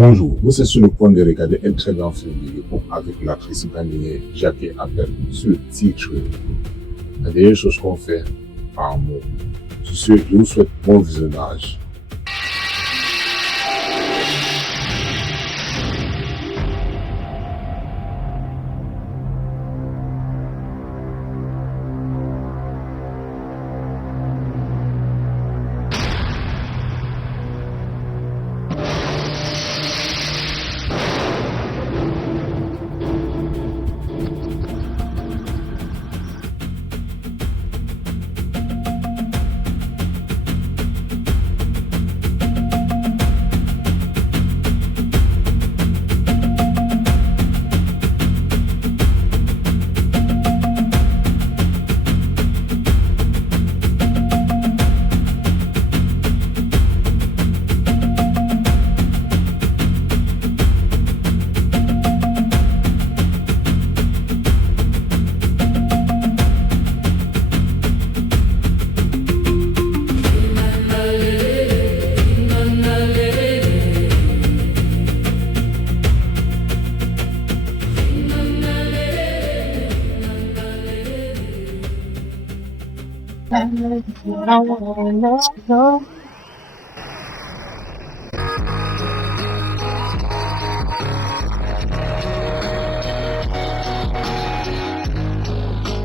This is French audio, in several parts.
Bonjour, vous êtes sur le point de regarder un très grand film vidéo avec l'actrice ghanéenne Jackie Appel sur le titre La dernière chose qu'on fait par amour. Sur ce, je vous souhaite bon visionnage.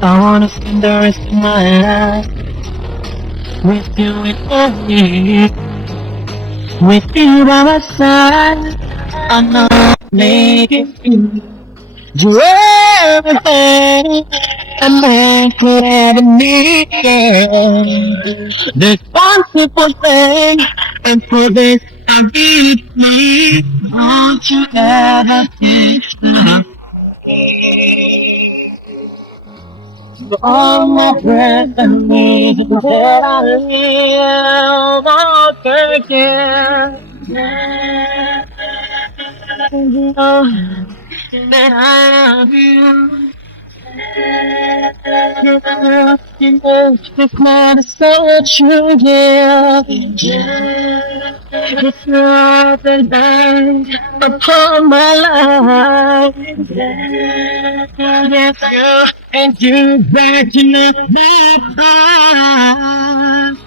I wanna spend the rest of my life with you and only with you by my side. I know I'm making you everything a man could ever need. There's one simple thing, and for this I really need. Won't you ever teach me? All my breath and reason that I live all again. You know that I love you. You know this man is so true, yeah. It's not the night upon my life. Yes, you and you back in that time.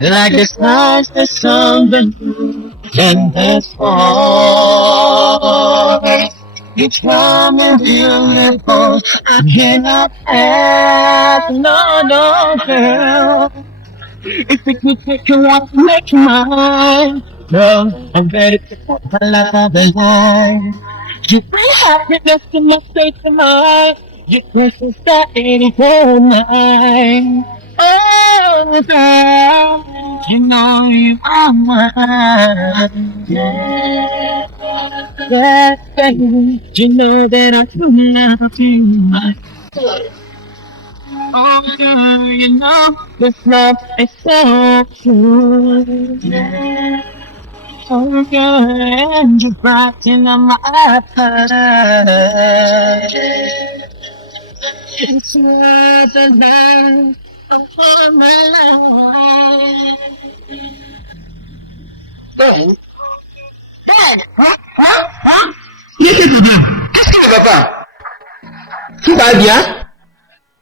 Like the stars that sun the moon and the fall. It's warm and beautiful. I cannot ask no girl. If it could take you want to make you mine, no, I'm ready to put my life on the line. You bring happiness to my state of mind. Your presence that anything mine. Oh, girl, you know you are mine. Yeah, baby, you know that I do love you. Oh, girl, you know this love is so true. Oh, girl, and you brighten up my heart. It's not the light of my life. Dad! Qu'est-ce que papa? Tout va bien?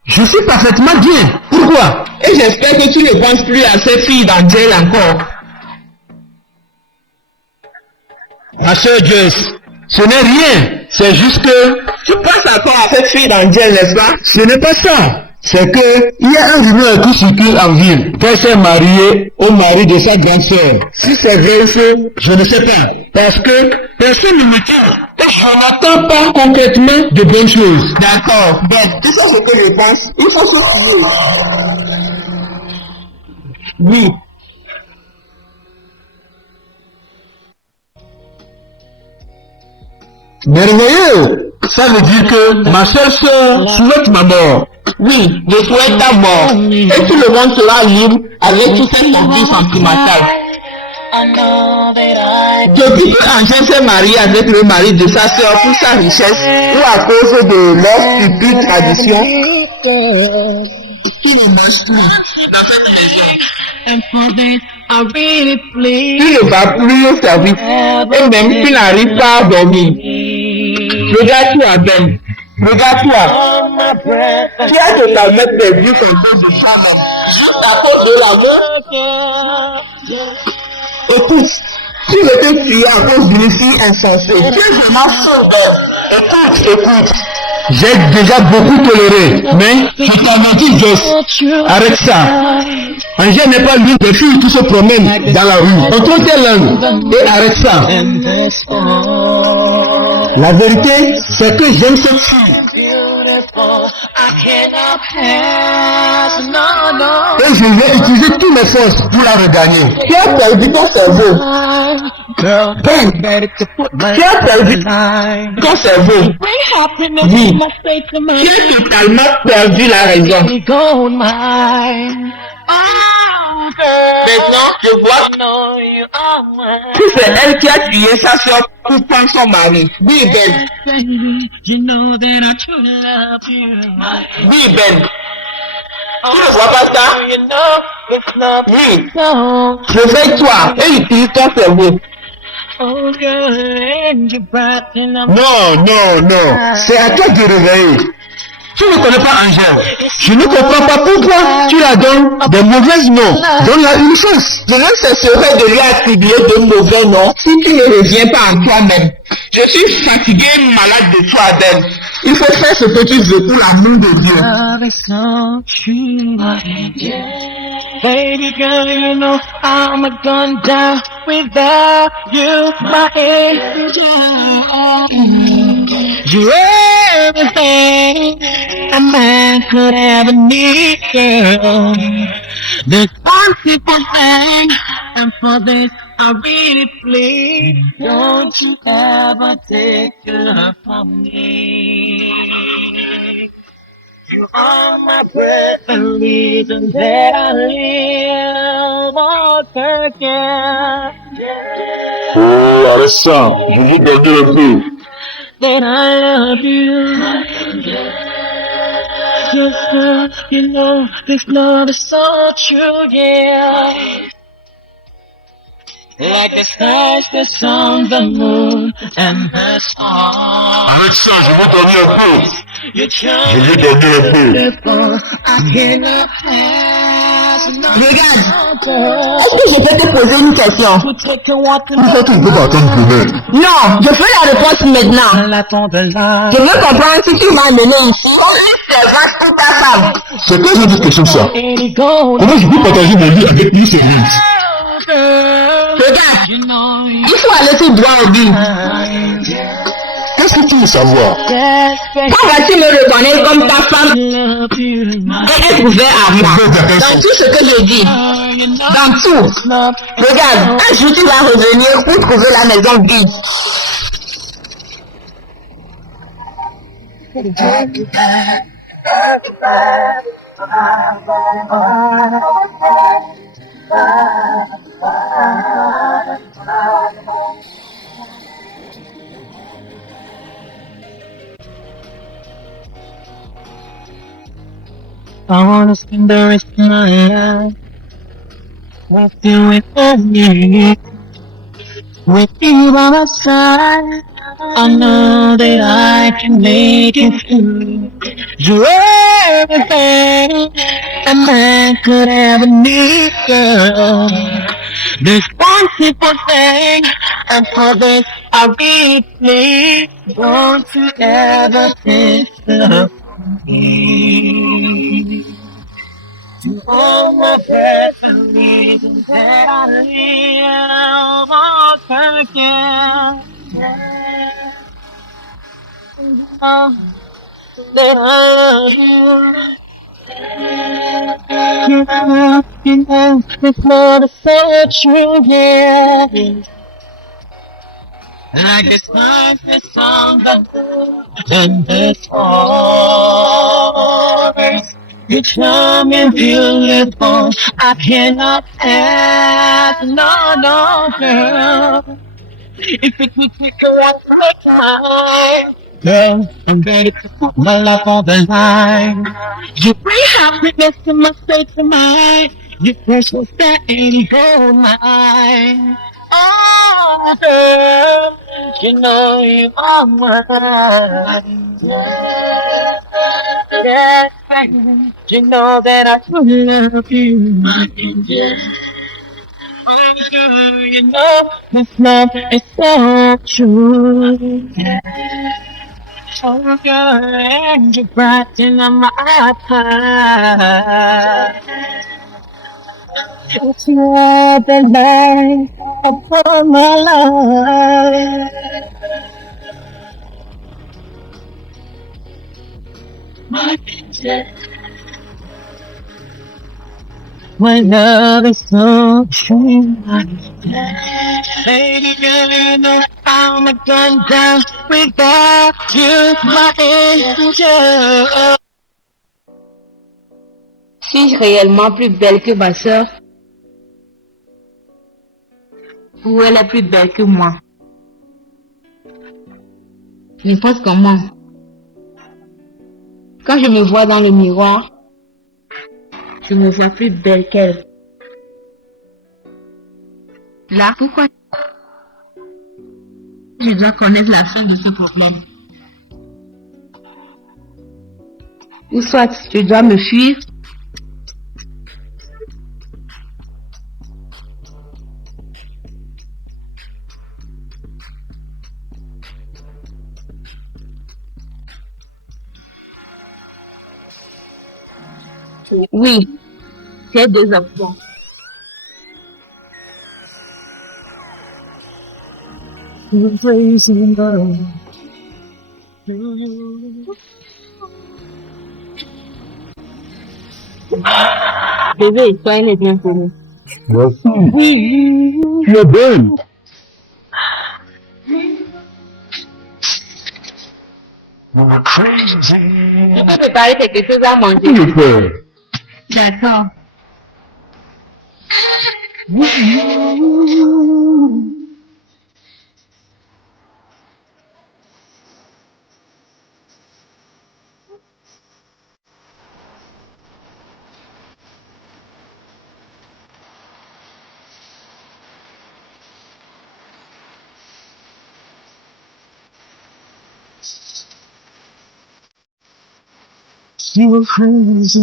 Je suis parfaitement bien. Pourquoi? Et j'espère que tu ne penses plus à cette fille d'Angel encore. Ma soeur Joyce, ce n'est rien. C'est juste que... Tu penses encore à cette fille d'Angel, n'est-ce pas? Ce n'est pas ça. C'est que, il y a un rumeur qui circule en ville qu'elle s'est mariée au mari de sa grande sœur. Si c'est vrai ou faux, je ne sais pas. Parce que personne ne me dit. Et je n'attends pas concrètement de bonnes choses. D'accord. Bon, tu sais ce que je pense? Il faut se fier. Oui. Merveilleux! Ça veut dire que ma seule sœur souhaite ma mort. Oui, je souhaite ta mort. Et tout le monde sera libre avec toute cette conduite sentimentale. Depuis que Angèle s'est mariée avec le mari de sa sœur pour sa richesse ou à cause de leur stupide tradition, qui ne marche plus dans cette maison. Tu ne vas plus au service et même tu n'arrives pas à dormir. Regarde-toi, Ben. Regarde-toi. Tu as totalement perdu ton peu de toi-même. Juste à cause de l'amour. Écoute, tu veux te tuer à cause d'une fille insensée. Tu es vraiment fou, Ben. Écoute. J'ai déjà beaucoup toléré, mais je t'en dis, Jess, arrête ça. Angèle n'est pas l'une des filles qui se promènent dans la rue. Contrôle tes langues et arrête ça. La vérité, c'est que j'aime cette fille. Et je vais utiliser toutes mes forces pour la regagner. Tu as perdu ton cerveau. Ben, tu as perdu ton cerveau. Oui, tu as totalement perdu la raison. Maintenant, je vois que c'est elle qui a tué sa soeur pour prendre son mari. Oui, Ben. Oui, Ben. Tu ne vois pas ça? Oui. Réveille-toi et utilise ton cerveau. Non. C'est à toi de réveiller. Tu ne connais pas Angèle. Je ne comprends pas pourquoi tu la donnes des mauvais noms. Donne-la une chance. Je ne cesserai de lui attribuer de mauvais noms si tu ne reviens pas en toi-même. Je suis fatigué et malade de toi, Adèle. Il faut faire ce que tu veux pour l'amour de Dieu. Baby girl, you know I'm gone down without you, my angel. You're everything a man could ever need, girl. There's one simple thing, and for this I really plead, don't you ever take your love from me. You are my breath, the reason that I live on again. Oh, arrête ça, je veux garder un peu. That I love you. Just you know, this love is so true, yeah. Like the stars, the sun, the moon, and the stars. Arrête ça, je veux garder un peu. Je veux garder un peu. Regarde, est-ce que je peux te poser une question? Pourquoi tu ne peux pas attendre pour elle? Non, je veux la réponse maintenant. Je veux comprendre si tu m'as amené ici comme une servante pour ta femme. C'est quoi cette question ça? Comment je peux partager mon vie avec une servante? Regarde, il faut aller tout droit au but. Qu'est-ce que tu veux savoir? Quand vas-tu me reconnaître comme ta femme et être ouvert à moi? Dans tout ce que je dis. Dans tout. Regarde, un jour tu vas revenir pour trouver la maison vide. I wanna spend the rest of my life with you with you by my side. I know that I can make it through. You're everything a man could ever need, girl. There's one simple thing, and for this I really plead, don't you ever think of me. You hold my breath, the reason that I live all again. That I love you. This love is so true, yeah. Like the stars, the song, the moon, and the stars. You're charming, beautiful. I cannot ask, no, no, girl. If it would take a walk like mine, girl, I'm ready to put my love on the line. You bring happiness to my state of mind. Your precious that ain't gold mine. Oh, girl, you know you are mine. Yeah, you know that I truly love you, my angel. Oh, girl, you know this love is so true. Oh, girl, and you're bright in my heart. It's more the light upon my life. My angel. My love is so true. Baby girl, you know I'm a gun down without you, my angel. Suis-je réellement plus belle que ma sœur ou elle est plus belle que moi? N'importe comment. Quand je me vois dans le miroir, je me vois plus belle qu'elle. Là, pourquoi je dois connaître la fin de ce problème? Ou soit je dois me fuir. Oui, j'ai deux options. Bébé, soyez les bienvenus. Merci. Tu es belle. Tu peux préparer quelque chose à Tu manger. le fais. D'accord. You were crazy.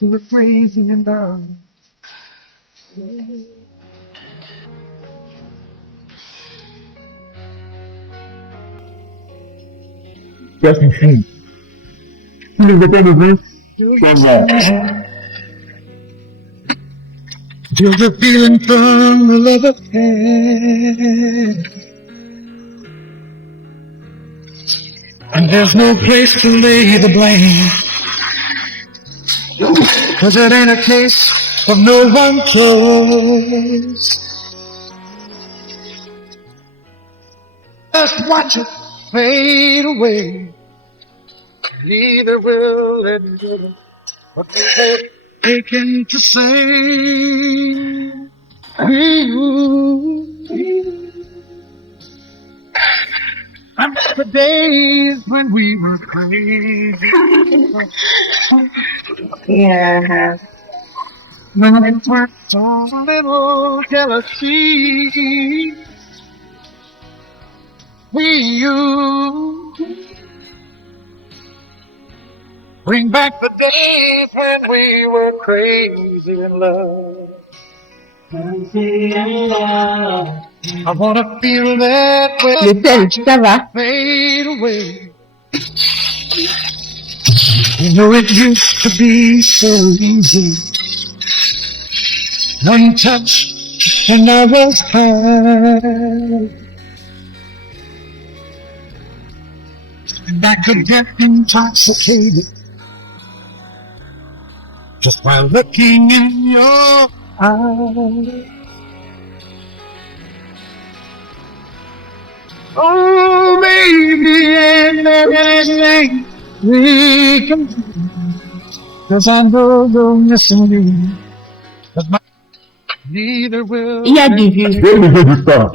You were crazy and down. Ça suffit. Tu ne veux pas de vin? Ça va. Feel the feeling from the love affair. And there's no place to lay the blame. 'Cause it ain't a case of no one cares. Just watch it fade away. Neither will it what they're taken to say. I miss the days when we were crazy. Yeah. When it worked on a little jealousy. We used bring back the days when we were crazy in love. Crazy in love. I wanna feel that way. Le sel, ça va? Fade away. You know it used to be so easy. One touch and I was high. And I could get intoxicated just by looking in your Oh, baby, and everything we can do. 'Cause I know you're missing me. But neither will Il y a des vieux. dès le début du temps.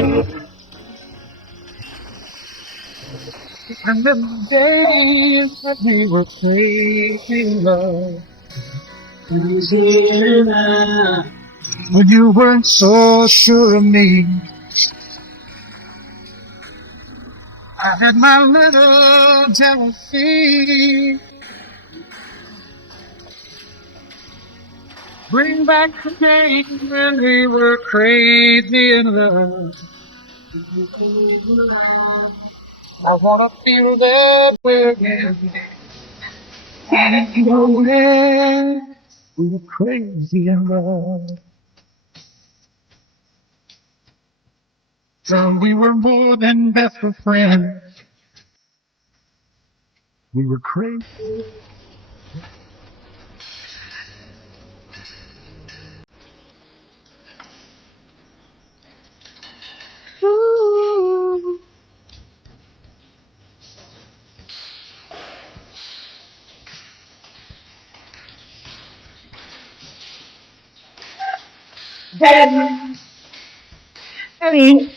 And the days that we were making love. When you weren't so sure of me. I had my little jealousy. Bring back the days when we were crazy in love. I wanna feel that way again. You know that we were crazy in love. So we were more than best of friends. We were crazy. Allez,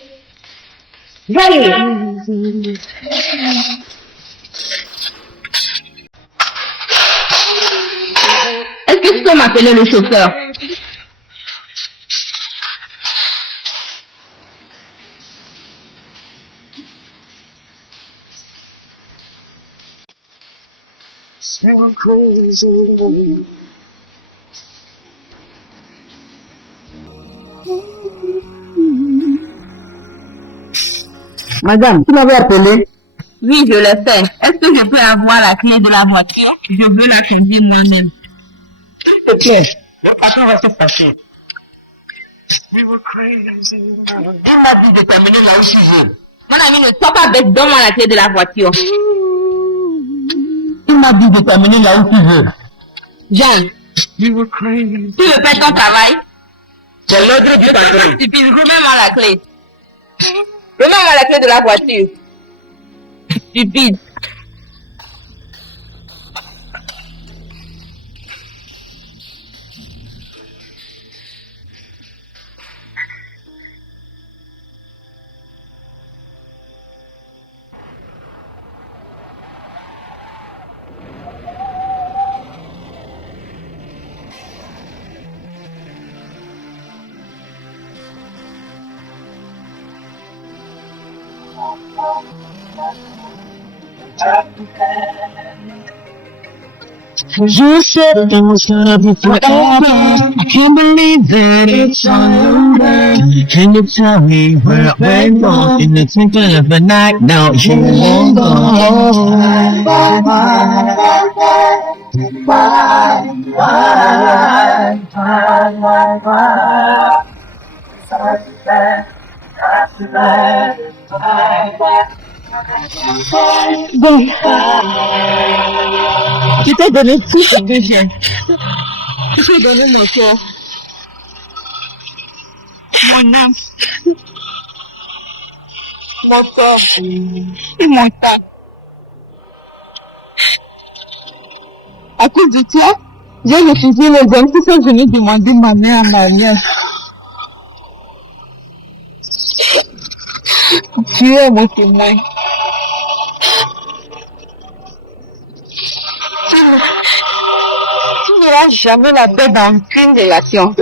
allez. Est-ce que tu peux m'appeler le chauffeur? We were crazy. Madame, tu m'avais appelé? Oui, je le fais. Est-ce que je peux avoir la clé de la voiture? Je veux la conduire moi-même. S'il te plaît, le patron va se passer. We were crazy. Il m'a dit de terminer là où je veux. Mon ami, ne sois pas bête, donne-moi la clé de la voiture. Il m'a dit de terminer là où tu veux. Jean, We were crazy. tu veux faire ton travail? C'est l'ordre du patron. Stupide, remets-moi la clé. Remets-moi la clé de la voiture. Stupide. You said it was gonna be forever. I can't believe that it's all over. Can you tell me where I went wrong? In the twinkle of a night, now you're gone. Bon, tu t'es donné tout ce que j'ai. Tu t'es donné mon cœur. Mon âme. Mon corps. Et mon temps. À cause de toi, j'ai refusé les hommes qui sont venus demander ma mère en mariage. Tu es mon témoin. Tu n'auras jamais la paix dans aucune relation.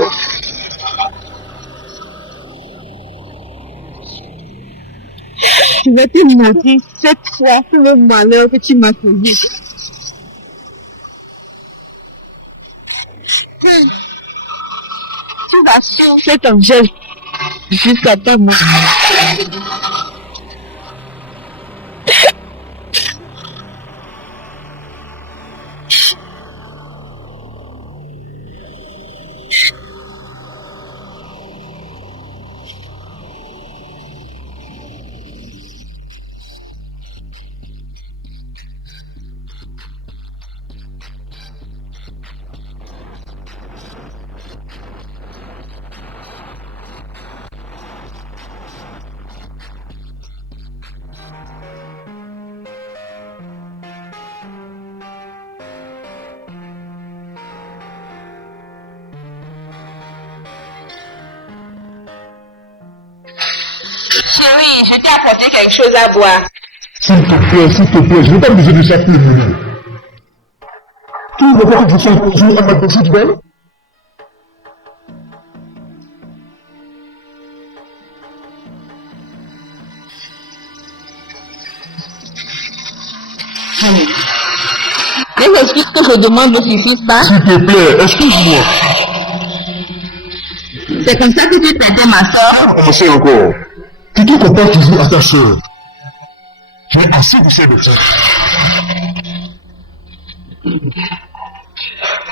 Je vais te mentir cette fois pour le malheur que tu m'as causé. Tu vas suivre cet objet jusqu'à ta mort. Chérie, je t'ai apporté quelque chose à boire. S'il te plaît, je n'ai pas besoin de ça pour le moment. Tu veux pas que je sois toujours à ma de football? Les excuses que je demande ne suffisent pas. S'il te plaît, excuse-moi. C'est comme ça que tu traitais ma soeur. On sait encore. Tu te compares toujours à ta soeur. Tu es assez de ces médecins.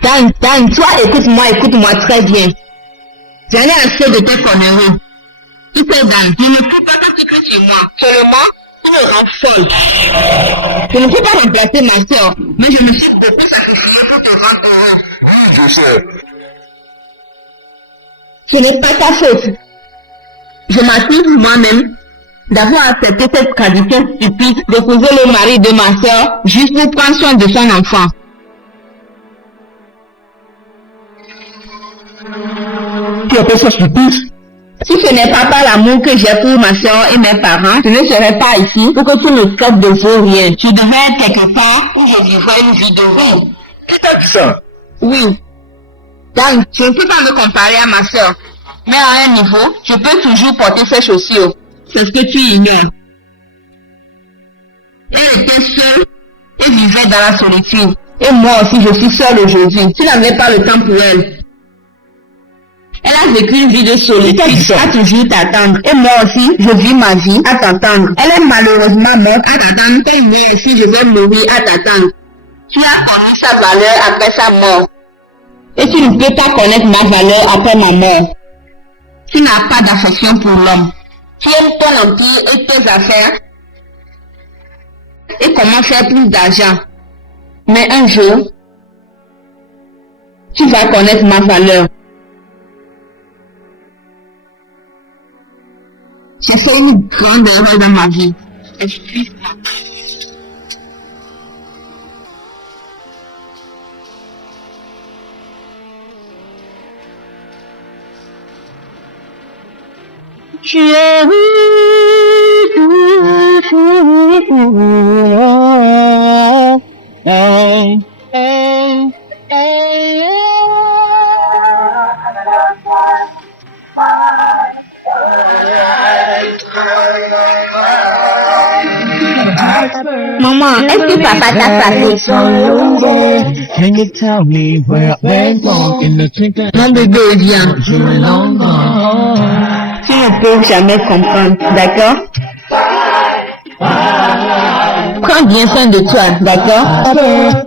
Dan, toi, écoute-moi très bien. J'en ai assez de tes conneries. Tu sais, Dan, je ne peux pas que tu cries sur moi. Seulement, tu me rends folle. Je ne peux pas remplacer ma soeur, mais je me suis beaucoup sacrifié pour te rendre heureux. Oui, je sais. Ce n'est pas ta faute. Je m'accuse moi-même d'avoir accepté cette tradition stupide d'épouser le mari de ma soeur juste pour prendre soin de son enfant. Tu appelles ça stupide? Si ce n'est pas par l'amour que j'ai pour ma soeur et mes parents, je ne serais pas ici pour que tu me traites de vaurien. Je devrais être quelque part où je vivrais une vie de vie. Qui t'a dit ça? Oui. Donc, je ne peux pas me comparer à ma soeur. Mais à un niveau, je peux toujours porter ses chaussures. C'est ce que tu ignores. Elle était seule et vivait dans la solitude. Et moi aussi, je suis seule aujourd'hui. Tu n'avais pas le temps pour elle. Elle a vécu une vie de solitude, à toujours t'attendre. Et moi aussi, je vis ma vie à t'attendre. Elle est malheureusement morte à t'attendre, et moi aussi, je vais mourir à t'attendre. Tu as connu sa valeur après sa mort. Et tu ne peux pas connaître ma valeur après ma mort. Tu n'as pas d'affection pour l'homme. Tu aimes ton empire et tes affaires. Et comment faire plus d'argent. Mais un jour, tu vas connaître ma valeur. J'ai fait une grande erreur dans ma vie. Excuse-moi. Maman, est-ce que papa t'a parlé? Can you tell me where I went wrong in the twinkling? Mon bébé, viens. You long gone. Tu ne peux jamais comprendre, d'accord? Prends bien soin de toi, d'accord?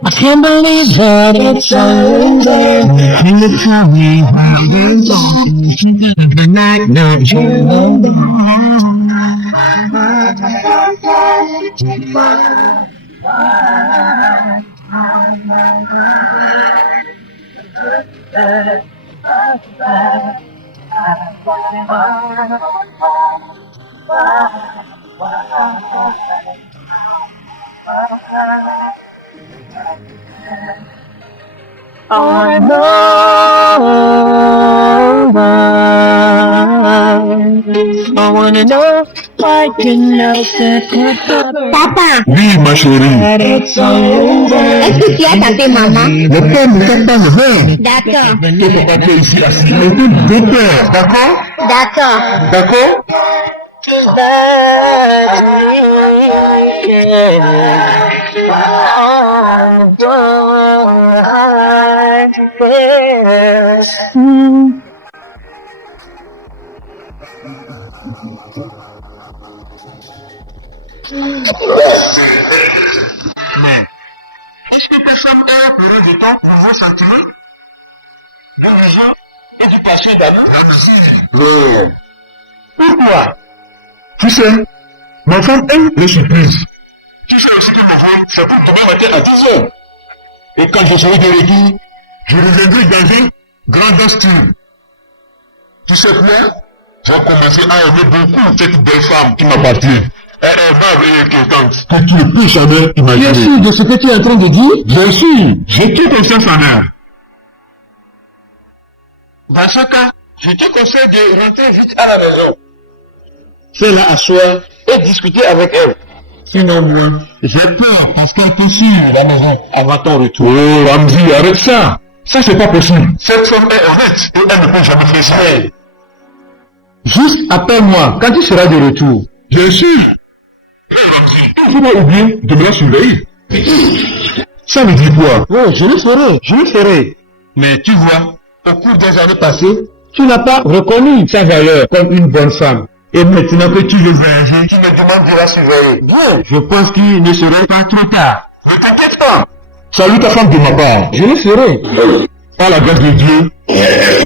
I can't believe that it's over. Can you tell me where I went wrong in the twinkling of an eye? Now you're long gone. I wanna know why you know that Papa, Oui, ma chérie. it's over. est-ce que tu as tapé maman? Le père ne fait pas le verre. D'accord, Ton papa qui est ici assis. Mais t'es deux pères, d'accord? d'accord. D'accord? Mais, est-ce que personne a peur de ton nouveau sentiment? De vision et du passion d'amour? Pourquoi? Tu sais, ma femme aime les surprises. Tu sais aussi que ma femme, ça peut tomber ma tête à 10 heures. Et quand je serai de retour, je reviendrai dans un grand style. Tu sais quoi? Je vais commencer à aimer beaucoup cette belle femme qui m'appartient. Elle est brave et inquiétante. Que tu ne peux jamais imaginer. Tu es sûr de ce que tu es en train de dire? Bien sûr, j'ai toute confiance en elle. Dans ce cas, je te conseille de rentrer vite à la maison. fais-la asseoir et discuter avec elle. Sinon, moi, j'ai peur parce qu'elle te suit à la maison avant ton retour. Oh, Ramzi, arrête ça. Ça, c'est pas possible. Cette femme est honnête et elle ne peut jamais faire ça. Hey. Juste appelle-moi quand tu seras de retour. Bien sûr. Il faut pas oublier de me la surveiller. Ça veut dire quoi? Oh, je le ferai. Mais tu vois, au cours des années passées, tu n'as pas reconnu sa valeur comme une bonne femme. Et maintenant que tu veux voyager, tu me demandes de la surveiller. Bien, je pense qu'il ne serait pas trop tard. Ne t'inquiète pas. Salut ta femme de ma part. Je le ferai. Par la grâce de Dieu,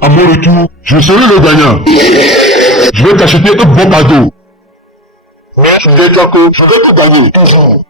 à mon retour, je serai le gagnant. Je vais t'acheter un bon cadeau. Mais souviens-toi que je vais te gagner toujours.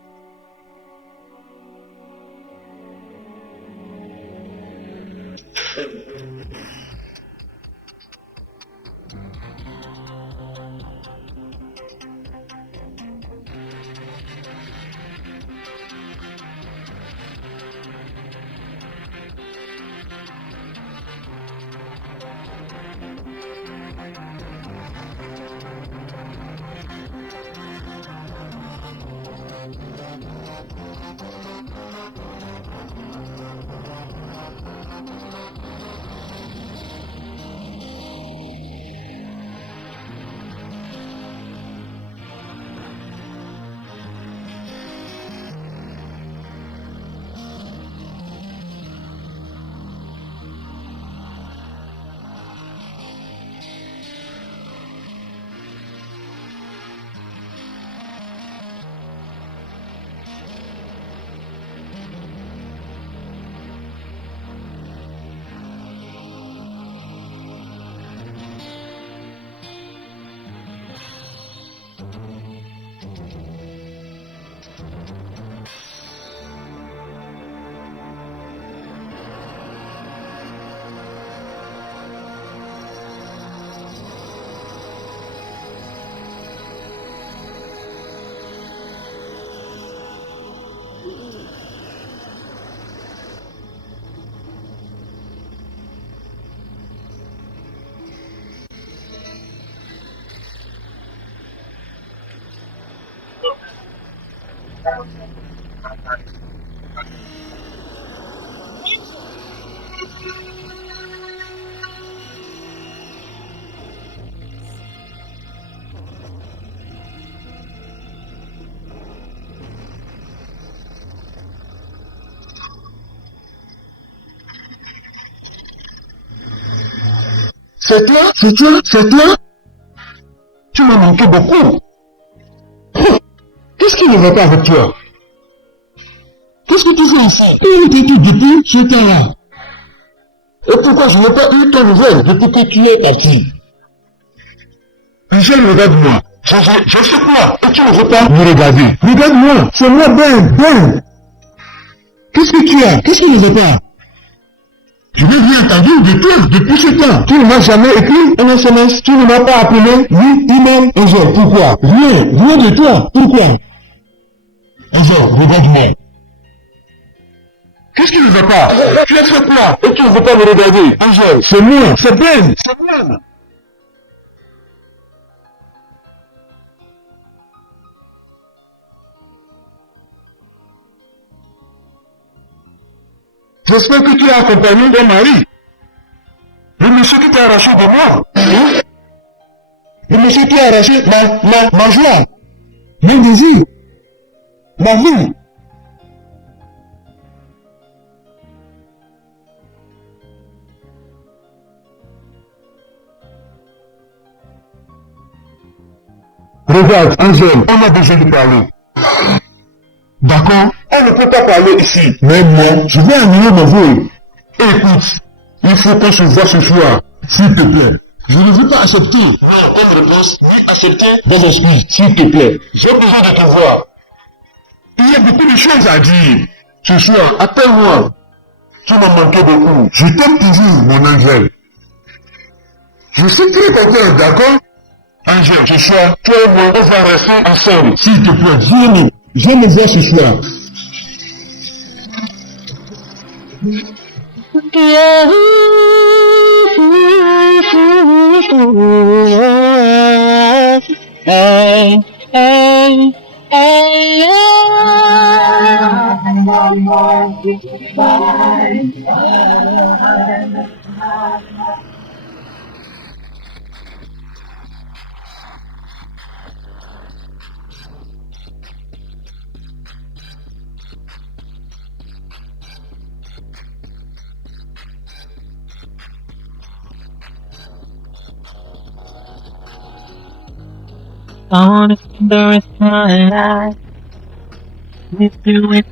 C'est toi? Tu m'as manqué beaucoup. Qu'est-ce qui ne va pas avec toi? Qu'est-ce que tu fais ici? Où étais-tu depuis ce temps-là? Et pourquoi je n'ai pas eu ton nouvelle depuis que tu es parti? Michel, regarde-moi. Je sais quoi. Et tu ne veux pas Me regarder. Regarde-moi, c'est moi, Ben. Qu'est-ce que tu as? Qu'est-ce qui ne va pas? Je n'ai rien entendu de toi depuis ce temps. Tu ne m'as jamais écrit un SMS, tu ne m'as pas appelé, ni email, Angel, pourquoi? Rien de toi, pourquoi? Angel, regarde-moi. Qu'est-ce qui ne va pas? Tu as fait quoi? Et tu ne veux pas me regarder, Angel? C'est moi. C'est Ben. J'espère que tu as accompagné ton mari. Le monsieur qui t'a arraché de moi. Hein? Le monsieur qui a arraché ma joie, mon désir, ma vie. Regarde, Angèle, on a besoin de parler. D'accord? On ne peut pas parler ici. Mais moi, je vais annuler mon vol. Écoute, il faut qu'on se voit ce soir, s'il te plaît. Je ne veux pas accepter. Non, comme réponse, ni accepter. Dans esprit, s'il te plaît. J'ai besoin de te voir. Il y a beaucoup de choses à dire. Ce soir, appelle-moi. Tu m'as manqué beaucoup. Je t'aime toujours, mon Angèle. Je suis très content, d'accord? Angèle, ce soir, toi et moi, on va rester ensemble. S'il te plaît, viens me voir ce soir. Hey, hey, hey, I wanna spend the rest of my life with you with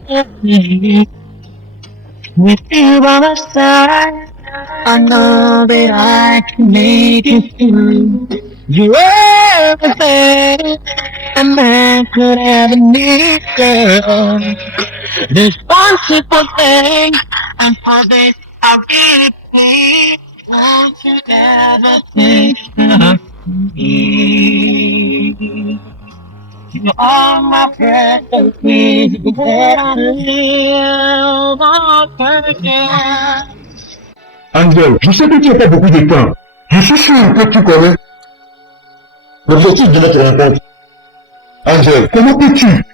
me, with you by my side. I know that I can make it through. You're everything a man could ever need, girl. There's one simple thing, and for this I really please. Won't you ever think of me? You are my precious piece that I live on purpose. Angel, je sais que tu n'as pas beaucoup de temps. Je suis sûr que tu connais l'objectif de notre rencontre. Angel, comment peux-tu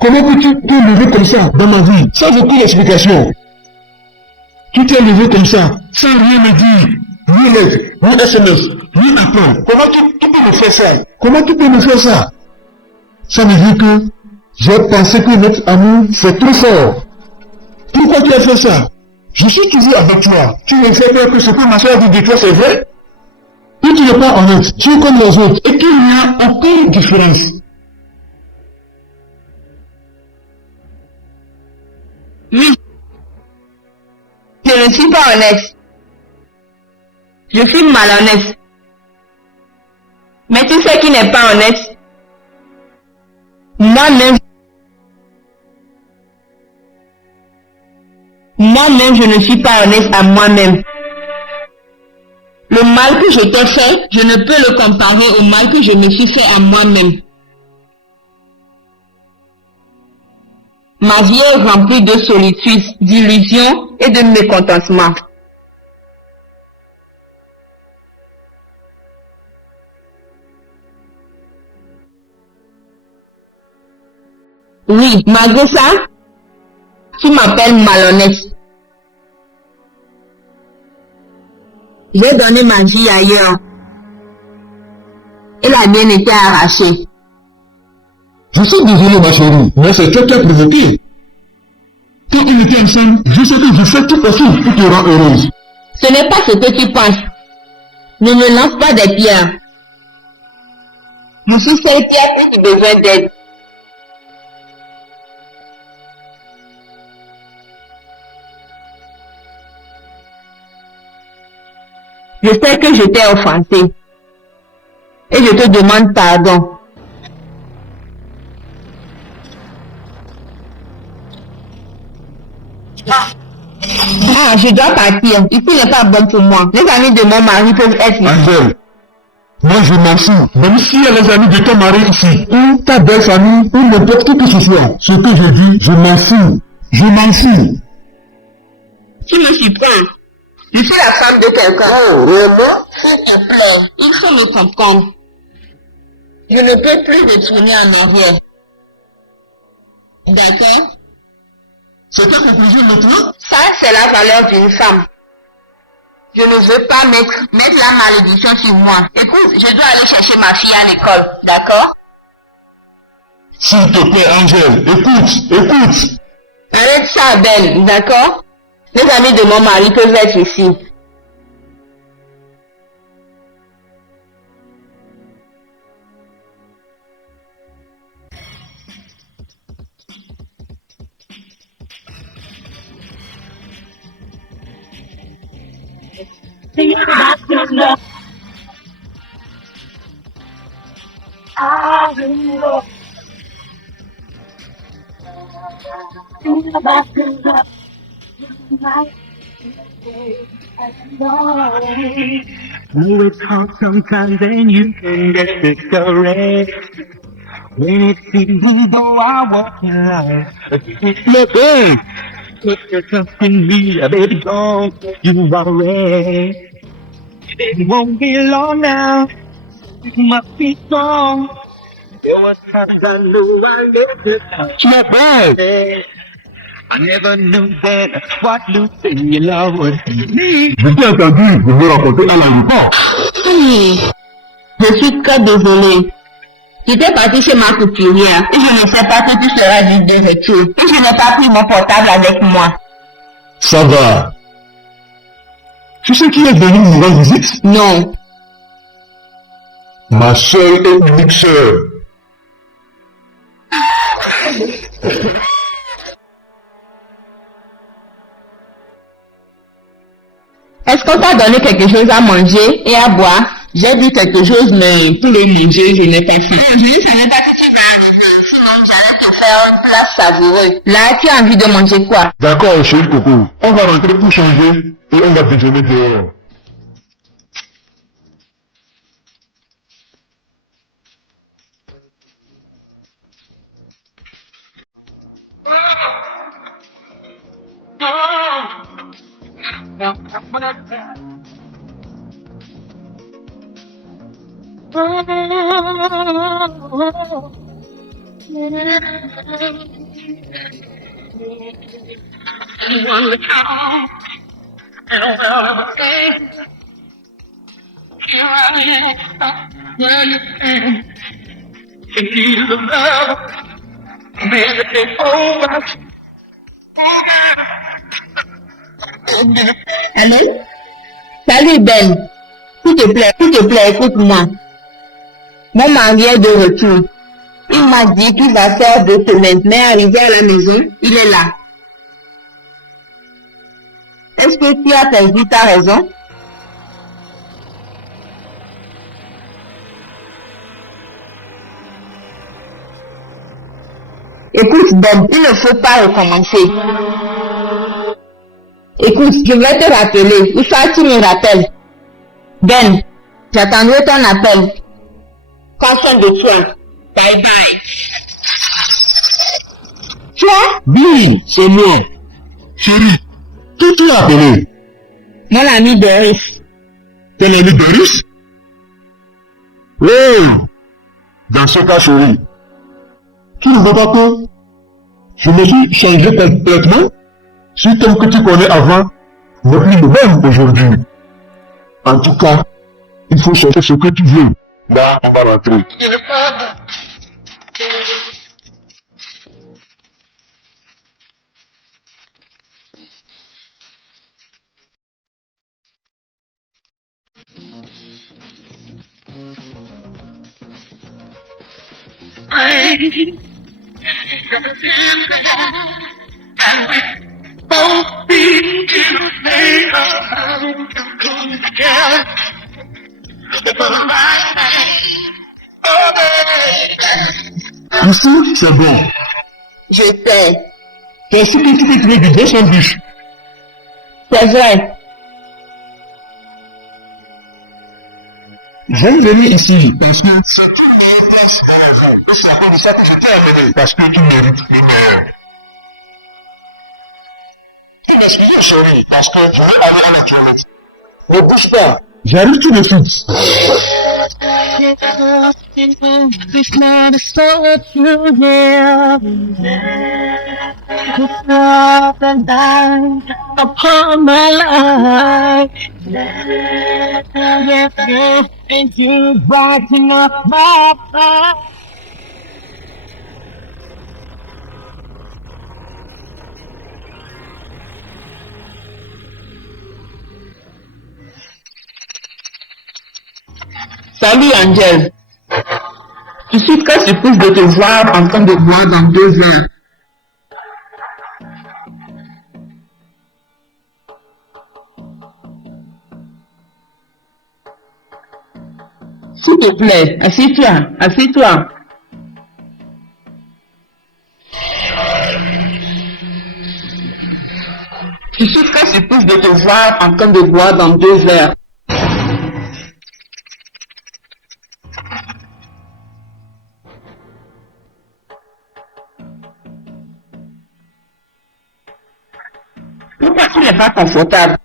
te lever comme ça dans ma vie, sans aucune explication? Tu t'es levé comme ça, sans rien me dire, ni lettre, ni SMS, ni appel. Comment tu peux me faire ça? Comment tu peux me faire ça? Ça veut dire que j'ai pensé que notre amour c'est trop fort. Pourquoi tu as fait ça? Je suis toujours avec toi. Tu me fais peur que ce que ma soeur dit de toi c'est vrai? Si tu n'es pas honnête, tu es comme les autres et qu'il n'y a aucune différence. Oui. Je ne suis pas honnête. Je suis malhonnête. Mais tu sais qui n'est pas honnête? Moi-même, je ne suis pas honnête à moi-même. Le mal que je t'ai fait, je ne peux le comparer au mal que je me suis fait à moi-même. Ma vie est remplie de solitude, d'illusions et de mécontentement. Oui, malgré ça, tu m'appelles malhonnête. J'ai donné ma vie ailleurs. Et la mienne était arrachée. Je suis désolé ma chérie, mais c'est toi qui as provoqué. Quand on était ensemble, je sais que je fais tout possible pour te rendre heureuse. Ce n'est pas ce que tu penses. Ne me lance pas des pierres. Je suis celle qui a plus besoin d'aide. Je sais que je t'ai offensé. Et je te demande pardon. Ah, je dois partir. Ici n'est pas bon pour moi. Les amis de mon mari peuvent être ici. Angel, moi je m'en fous. Même s'il y a les amis de ton mari ici, ou ta belle famille, ou n'importe qui que ce soit, ce que je dis, je m'en fous. Je m'en fous. Tu me surprends. Je suis la femme de quelqu'un. Oh, vraiment? S'il te plaît, il faut me comprendre. Je ne peux plus retourner en arrière. D'accord? C'est ta conclusion maintenant? Ça, c'est la valeur d'une femme. Je ne veux pas mettre la malédiction sur moi. Écoute, je dois aller chercher ma fille à l'école. D'accord? S'il te plaît, Angel, écoute. Arrête ça, Ben. D'accord? Les amis de mon mari peuvent être ici. Oh, it's hard sometimes and you can get discouraged. When it seems as though I want your life. Listen, put your trust in me, baby, don't you worry. It won't be long now. must be strong. There was times I knew I lived it. Tu m'as peur. I never knew then what losing your love would be. Je t'ai entendu me raconter à l'aéroport. Oui. Je suis très désolée. J'étais partie chez ma couturière et je ne sais pas que tu seras vite de retour. Et je n'ai pas pris mon portable avec moi. Ça va. Tu sais qui est venu nous rendre visite? Non. Ma seule et unique sœur. Est-ce qu'on t'a donné quelque chose à manger et à boire? J'ai dit quelque chose, mais pour le manger, je n'ai pas fait. Je ne savais pas que tu vas arriver. Sinon, j'allais te faire un plat savoureux. Là, tu as envie de manger quoi? D'accord, chérie Coco. On va rentrer pour changer et on va déjeuner dehors. Allô? Salut Ben. S'il te plaît, écoute-moi. Mon mari est de retour. Il m'a dit qu'il va faire 2 semaines, mais arrivé à la maison, il est là. Est-ce que tu as perdu ta raison? Écoute Ben, il ne faut pas recommencer. Écoute, je vais te rappeler. Il faut que tu me rappelles. Ben, j'attendrai ton appel. Prends soin de toi. Bye bye. Toi? Oui, c'est moi. Chérie, qui tu as appelé? Mon ami Doris. Ton ami Doris? Oui. Dans ce cas, chérie, tu ne vois pas que je me suis changé complètement? Si tel que tu connais avant n'est plus le même aujourd'hui. En tout cas, il faut chercher ce que tu veux. Là, on va rentrer. Ici, c'est bon. Je sais. C'est ce que tu peux trouver du bon sandwich. C'est vrai. J'aime venir ici parce que c'est une meilleure place dans la ville. Et c'est à cause de ça que je t'ai amené. Parce que tu mérites le meilleur. Tu m'excuses, chérie, parce que je vais aller à la toilette. Ne bouge pas. J'arrive tout de suite. This love is so true, yeah. It's love and died upon my life. Yes, and you brighten up my life. Salut Angel. Je suis très surprise de te voir en train de boire dans 2 heures. S'il te plaît, assieds-toi, assieds-toi. Je suis très surprise de te voir en train de boire dans 2 heures. Pourquoi tu n'es pas confortable?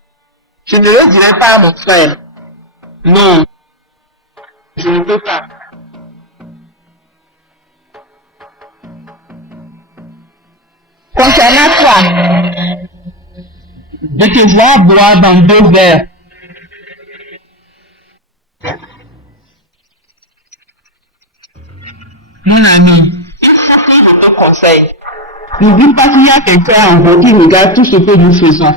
Je ne le dirai pas à mon frère. Non. Je ne peux pas. Concernant toi, je te vois boire dans 2 verres. Mon ami, il faut que je te conseille. N'oublie pas qu'il y a quelqu'un en haut qui regarde tout ce que nous faisons.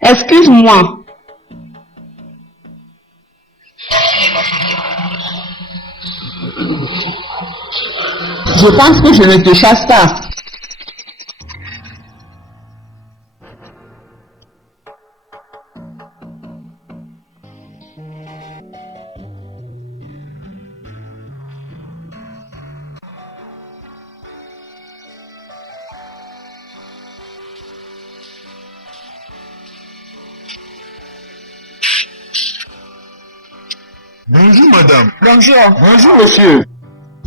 Excuse-moi. Je pense que je ne te chasse pas. Bonjour madame. Bonjour. Bonjour monsieur.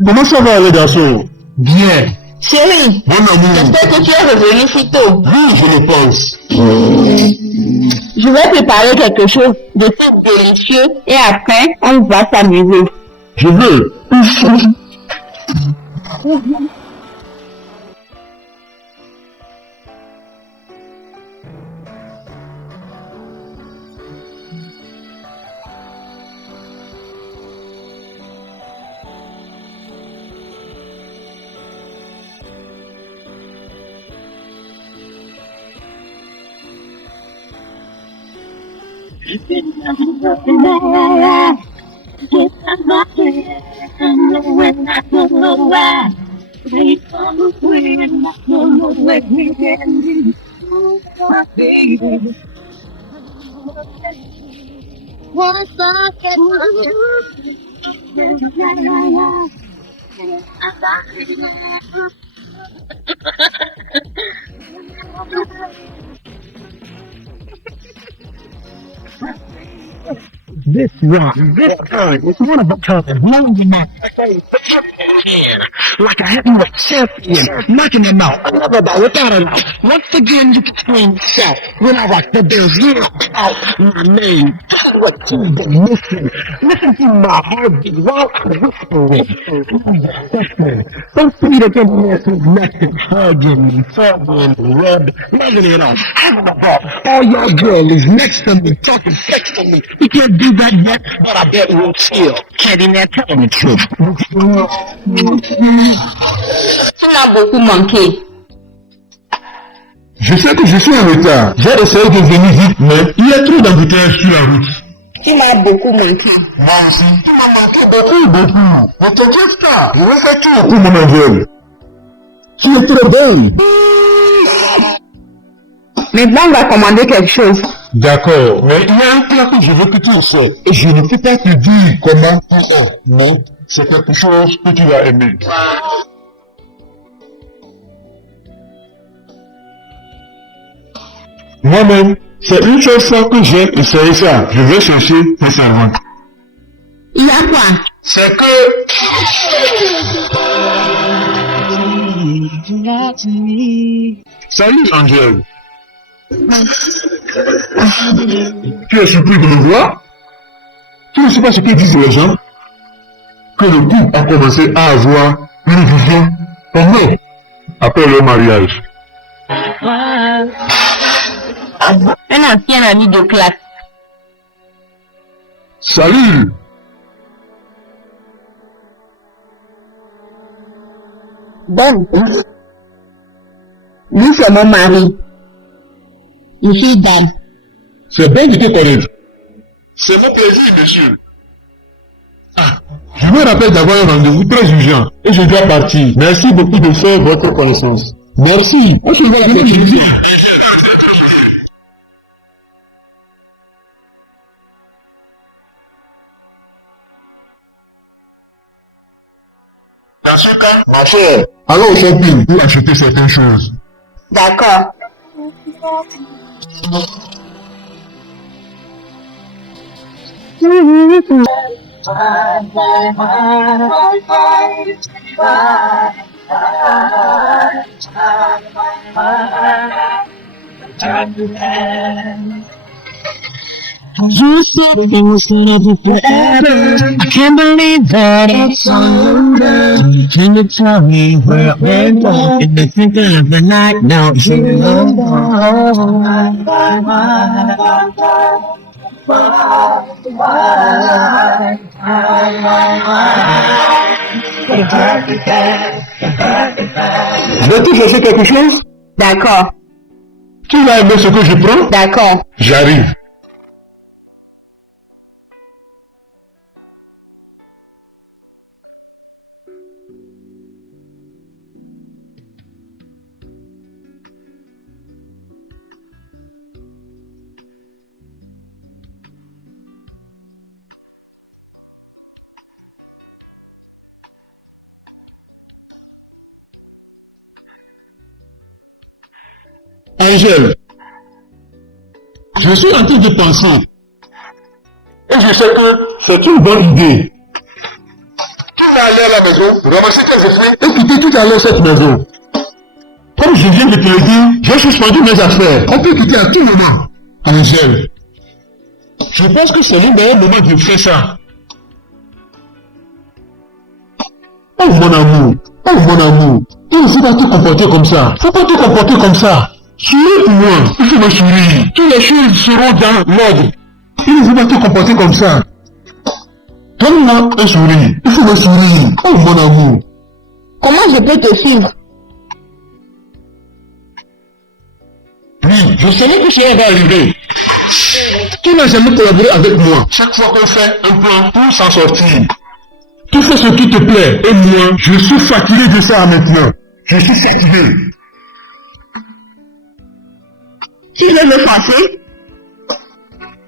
Comment ça va les garçons? Bien. Chérie, Mon amour. j'espère que tu es revenu si tôt. Oui, je le pense. Je vais préparer quelque chose de tout délicieux et après, on va s'amuser. Je veux. This rock, this kind, is one of a kind, blowing in my face, hand, like a heavyweight champion, knocking them out, another ball without a doubt. Once again, you can scream shout, when I rock the bells, you out my name, what you've been missing. Listen to my heartbeat while I'm whispering. Listen, so sweet again, yes, with nothing, hugging me, fugging, rubbing, loving it all, having a ball. All your girl is next to me, talking sex to me. You can't do that yet, but I bet we'll chill. Can't even tell the truth. Tu m'as beaucoup manqué. Je sais que je suis en retard. J'ai essayé de venir vite, mais il y a trop d'embouteillages sur la route. Tu m'as beaucoup manqué. Moi aussi. Tu m'as manqué beaucoup. Ne t'inquiète pas. Je vais faire tout pour mon angel. Tu es trop belle. Maintenant, on va commander quelque chose. D'accord, mais il y a un plat que je veux que tu essaies. Et je ne peux pas te dire comment tu es, mais c'est quelque chose que tu vas aimer. Moi-même, c'est une seule fois que j'ai essayé ça. Je vais chercher mes servantes. Il y a quoi? C'est que... Salut, Angel. Tu es surpris de me voir? Tu ne sais pas ce que disent les gens? Que le couple a commencé à avoir une vision comme après le mariage. Un ancien ami de classe. Salut! Ben, lui c'est mon mari. Je suis Dan. C'est bien de te connaître. C'est mon plaisir, monsieur. Ah, je me rappelle d'avoir un rendez-vous très urgent et je dois partir. Merci beaucoup de faire votre connaissance. Merci. On se voit la prochaine fois. Dans ce cas, ma chère, allons au shopping pour acheter certaines choses. D'accord. You said it was gonna be forever. I can't believe that it's over. Can you tell me where it went wrong? In the twinkle of the night, now it's Veux-tu chercher quelque chose? D'accord, Tu vas aimer ce que je prends? d'accord. J'arrive. Angèle, je suis en train de penser. Et je sais que c'est une bonne idée. Tu vas aller à la maison, ramasser tes affaires et quitter tout à l'heure cette maison. Comme je viens de te le dire, j'ai suspendu mes affaires. On peut quitter à tout moment. Angèle, je pense que c'est le meilleur moment de faire ça. Oh mon amour, tu ne faut pas te comporter comme ça. Faut pas te comporter comme ça. Souris pour moi, il faut me sourire. Toutes les choses seront dans l'ordre. Il ne faut pas te comporter comme ça. Donne-moi un sourire, il faut me sourire. Oh mon amour. Comment je peux te suivre? Oui, je savais que cela va arriver. Tu n'as jamais collaboré avec moi. Chaque fois qu'on fait un plan pour s'en sortir, tu fais ce qui te plaît. Et moi, je suis fatigué de ça maintenant. Je suis fatigué. Tu veux me forcer?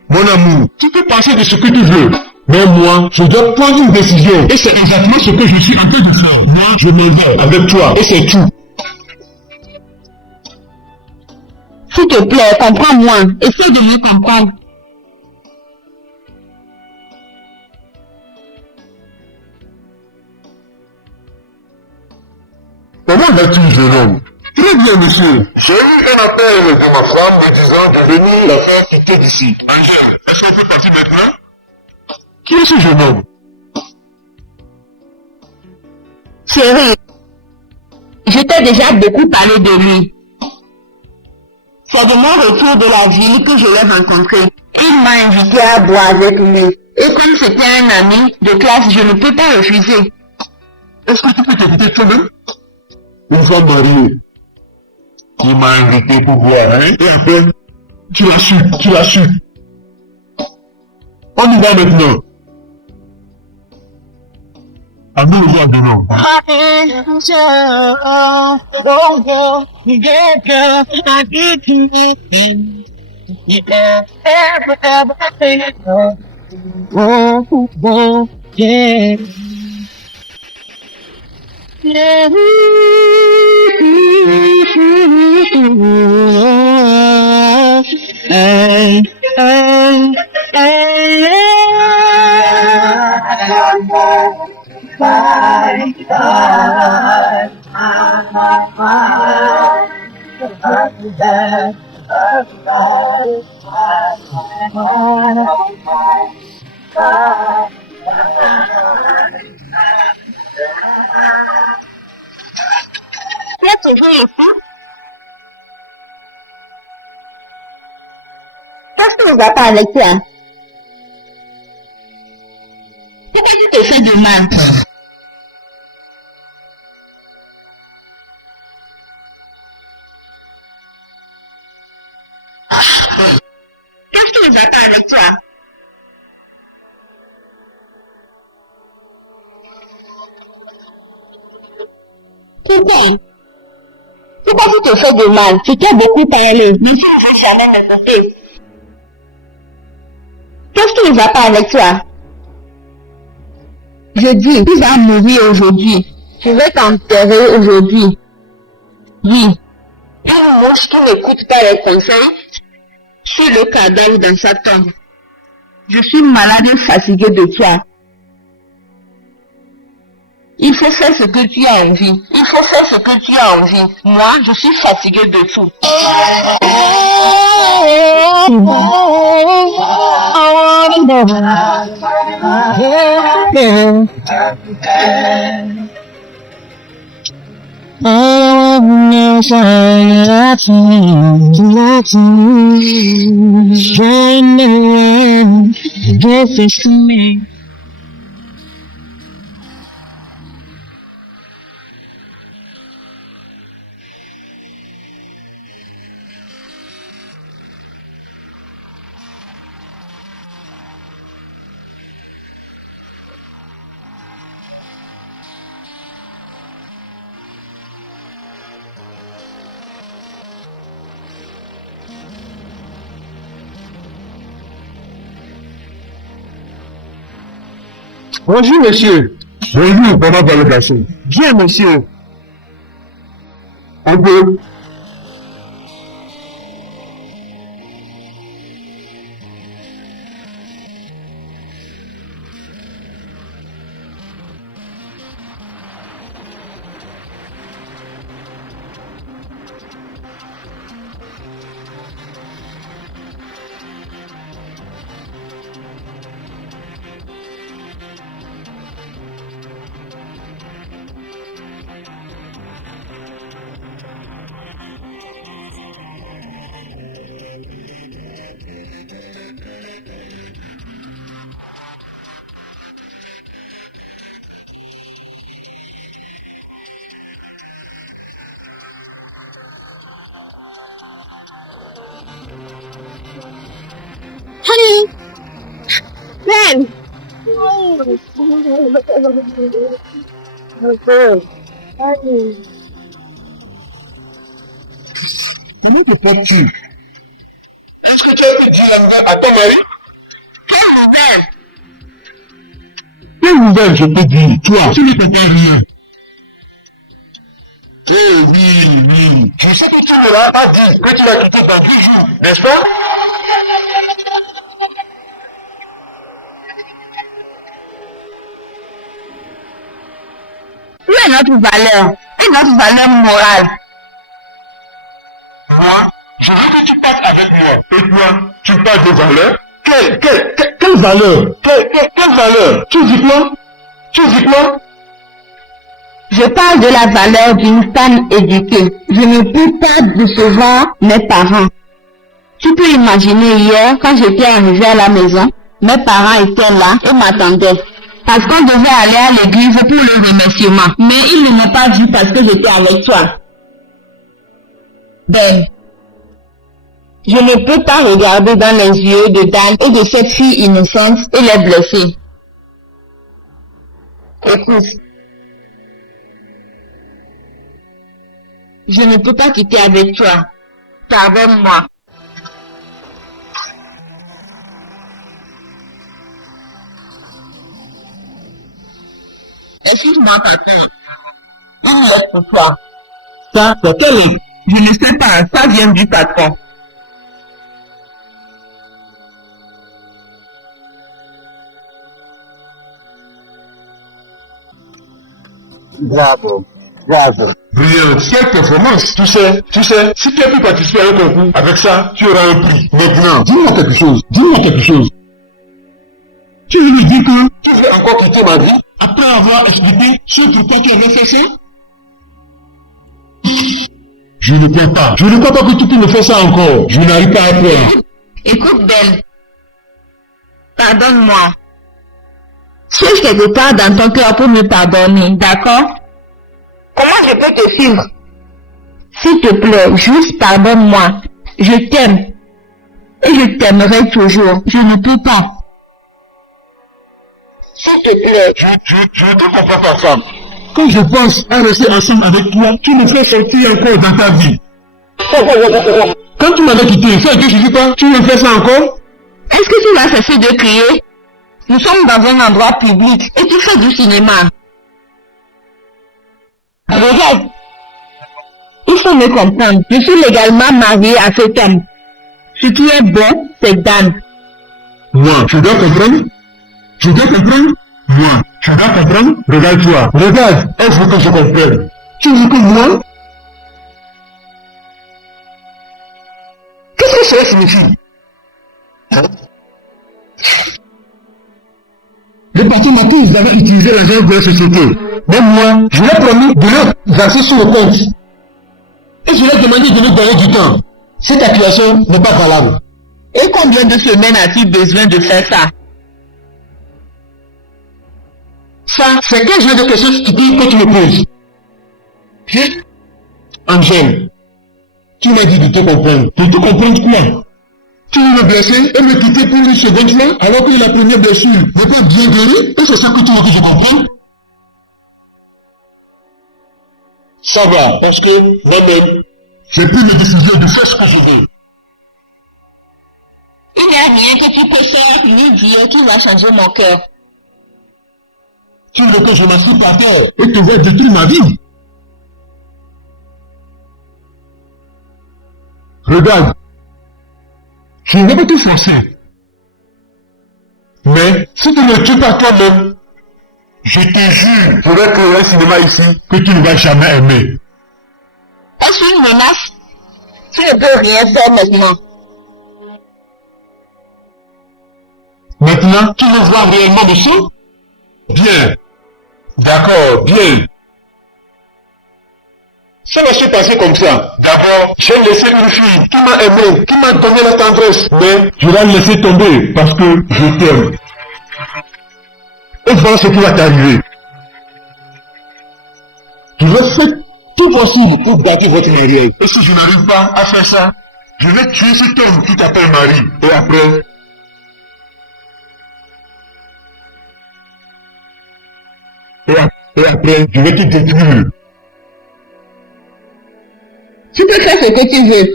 Mon amour, tu peux penser de ce que tu veux. Mais moi, je dois prendre une décision. Et c'est exactement ce que je suis en train de faire. Moi, je m'en vais avec toi. Et c'est tout. S'il te plaît, comprends-moi. Essaie de me comprendre. Comment vas-tu, jeune homme? Très bien, monsieur. J'ai eu un appel de ma femme me disant de venir la faire quitter d'ici. Angèle, est-ce qu'on peut partir maintenant? Qui est ce jeune homme? Chérie, je t'ai déjà beaucoup parlé de lui. C'est de mon retour de la ville que je l'ai rencontré. Il m'a invité à boire avec lui. Et comme c'était un ami de classe, je ne peux pas refuser. Est-ce que tu peux t'écouter toi-même? Une femme mariée. Il m'a invité pour boire, hein? Et après, tu l'as su. On y va maintenant. À nous le voir demain. Tu es toujours ici? Qu'est-ce que nous va pas avec toi? Pourquoi tu te fais de mal? Qu'est-ce qui ne va pas avec toi? Pourquoi? Pourquoi tu te fais de mal? Je t'ai beaucoup parlé. Mais tu ne veux jamais m'écouter. Qu'est-ce qui ne va pas avec toi? Je dis, tu vas mourir aujourd'hui. Je vais t'enterrer aujourd'hui. Oui. Un monstre qui n'écoute pas les conseils sur le cadavre dans sa tombe. Je suis malade et fatiguée de toi. Il faut faire ce que tu as envie. Il faut faire ce que tu as envie. Moi, je suis fatiguée de tout. Bonjour, monsieur. Bonjour, comment va le garçon? Bien, monsieur. Un peu. Honey! Ben! Comment te portes-tu? Est-ce que tu as fait dire la nouvelle à ton mari? Quelle nouvelle? Quelle nouvelle je peux dire? Toi, tu ne peux pas rien. Eh oui, oui. Je sais que tu ne l'as pas dit que tu l'as quitté dans 10 jours, n'est-ce pas? Où est notre valeur? Et notre valeur morale? Moi, je veux que tu passes avec moi. Et toi, tu parles de valeur? Quelle valeur? Quelle valeur? Tu dis quoi? Tu dis quoi? Je parle de la valeur d'une femme éduquée. Je ne peux pas décevoir mes parents. Tu peux imaginer hier, quand j'étais arrivée à la maison, mes parents étaient là et m'attendaient. Parce qu'on devait aller à l'église pour le remerciement. Mais ils ne m'ont pas vu parce que j'étais avec toi. Ben, je ne peux pas regarder dans les yeux de Dan et de cette fille innocente et les blesser. Écoute, je ne peux pas quitter avec toi. Pardonne-moi. Excuse-moi, papa. Une lettre pour toi. Ça, c'est quel livre? Je ne sais pas, ça vient du patron. Bravo, bravo. Brillant, quelle performance. Tu sais, si tu as pu participer à un concours, avec ça, tu auras un prix. Maintenant, dis-moi quelque chose. Tu veux me dire que tu veux encore quitter ma vie après avoir expliqué ce pourquoi tu avais fait ça? Je ne crois pas. Je ne crois pas que tu peux me faire ça encore. Je n'arrive pas à croire. Écoute, Belle. Pardonne-moi. Cherche quelque part dans ton cœur pour me pardonner, d'accord? Comment je peux te suivre? S'il te plaît, juste pardonne-moi. Je t'aime. Et je t'aimerai toujours. Je ne peux pas. S'il te plaît. Je ne te comprends pas, femme. Quand je pense à rester ensemble avec toi, tu me fais sortir encore dans ta vie. Quand tu m'avais quitté, ça ne suffit pas. Tu veux faire ça encore? Est-ce que tu vas cesser de crier? Nous sommes dans un endroit public et tu fais du cinéma. Regarde. Il faut me comprendre. Je suis légalement mariée à cet homme. Ce qui est bon, c'est Dan. Moi, je dois comprendre. Moi, tu dois comprendre? Regarde-toi. Regarde, est-ce que je comprenne? Tu veux que moi? Qu'est-ce que cela signifie? Hein? Le parti Matou, vous avez utilisé l'argent de la société. Même moi, je l'ai promis de le verser sur le compte. Et je l'ai demandé de nous donner du temps. Cette accusation n'est pas valable. Et combien de semaines a-t-il besoin de faire ça? Ça, c'est quel genre de questions stupides que tu me poses? Hein? Angèle, tu m'as dit de te comprendre. De te comprendre quoi? Tu veux me blesser et me quitter pour une seconde fois alors que la première blessure n'est pas bien guérie et c'est ça que tu veux que je comprenne? Ça va, parce que moi-même, j'ai pris la décision de faire ce que je veux. Il n'y a rien que tu peux faire ni dire qui va changer mon cœur. Tu veux que je m'assieds par terre et te vois détruire ma vie? Regarde, je ne vais pas te forcer. Mais si tu ne tues pas toi-même, je te jure, je vais créer un cinéma ici que tu ne vas jamais aimer. Est-ce une menace? Tu ne peux rien faire maintenant. Maintenant, tu veux voir réellement le show? Bien. D'accord, bien. Ça va se passer comme ça. D'abord, j'ai laissé une fille qui m'a aimé, qui m'a donné la tendresse. Mais je l'ai laissé tomber parce que je t'aime. Et voilà ce qui va t'arriver. Je vais faire tout possible pour gâter votre mariage. Et si je n'arrive pas à faire ça, je vais tuer cet homme qui t'appelle Marie. Et après, je vais te détruire. Tu peux faire ce que tu veux.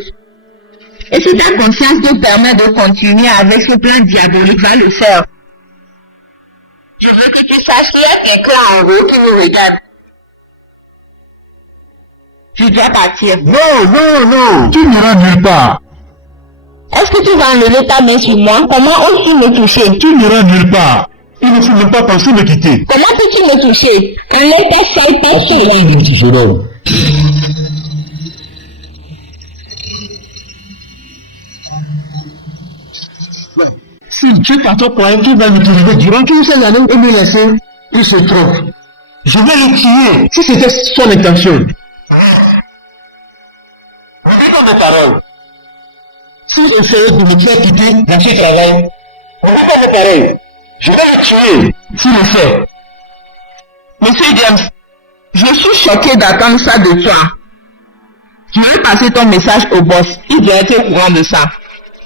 Et si ta conscience te permet de continuer avec ce plan diabolique, va le faire. Je veux que tu saches qu'il y a quelqu'un en haut qui nous regarde. Tu dois partir. Non, tu n'iras nulle part. Est-ce que tu vas enlever ta main sur moi? Comment oses-tu me toucher? Tu n'iras nulle part. Il ne faut même pas penser me quitter. Comment peux-tu me toucher? Enlève ta sale tête. Jeune homme. Si tu fais ton point, tu vas l'utiliser durant toutes ces années et me laisser, il se trompe. Je vais le tuer si c'était son intention. Regarde mes paroles. Si essayait de me faire quitter dans ce travail, regarde mes paroles. Je vais le tuer s'il le fait. Monsieur James, je suis choqué d'attendre ça de toi. Je vais passer ton message au boss. Il doit être au courant de ça.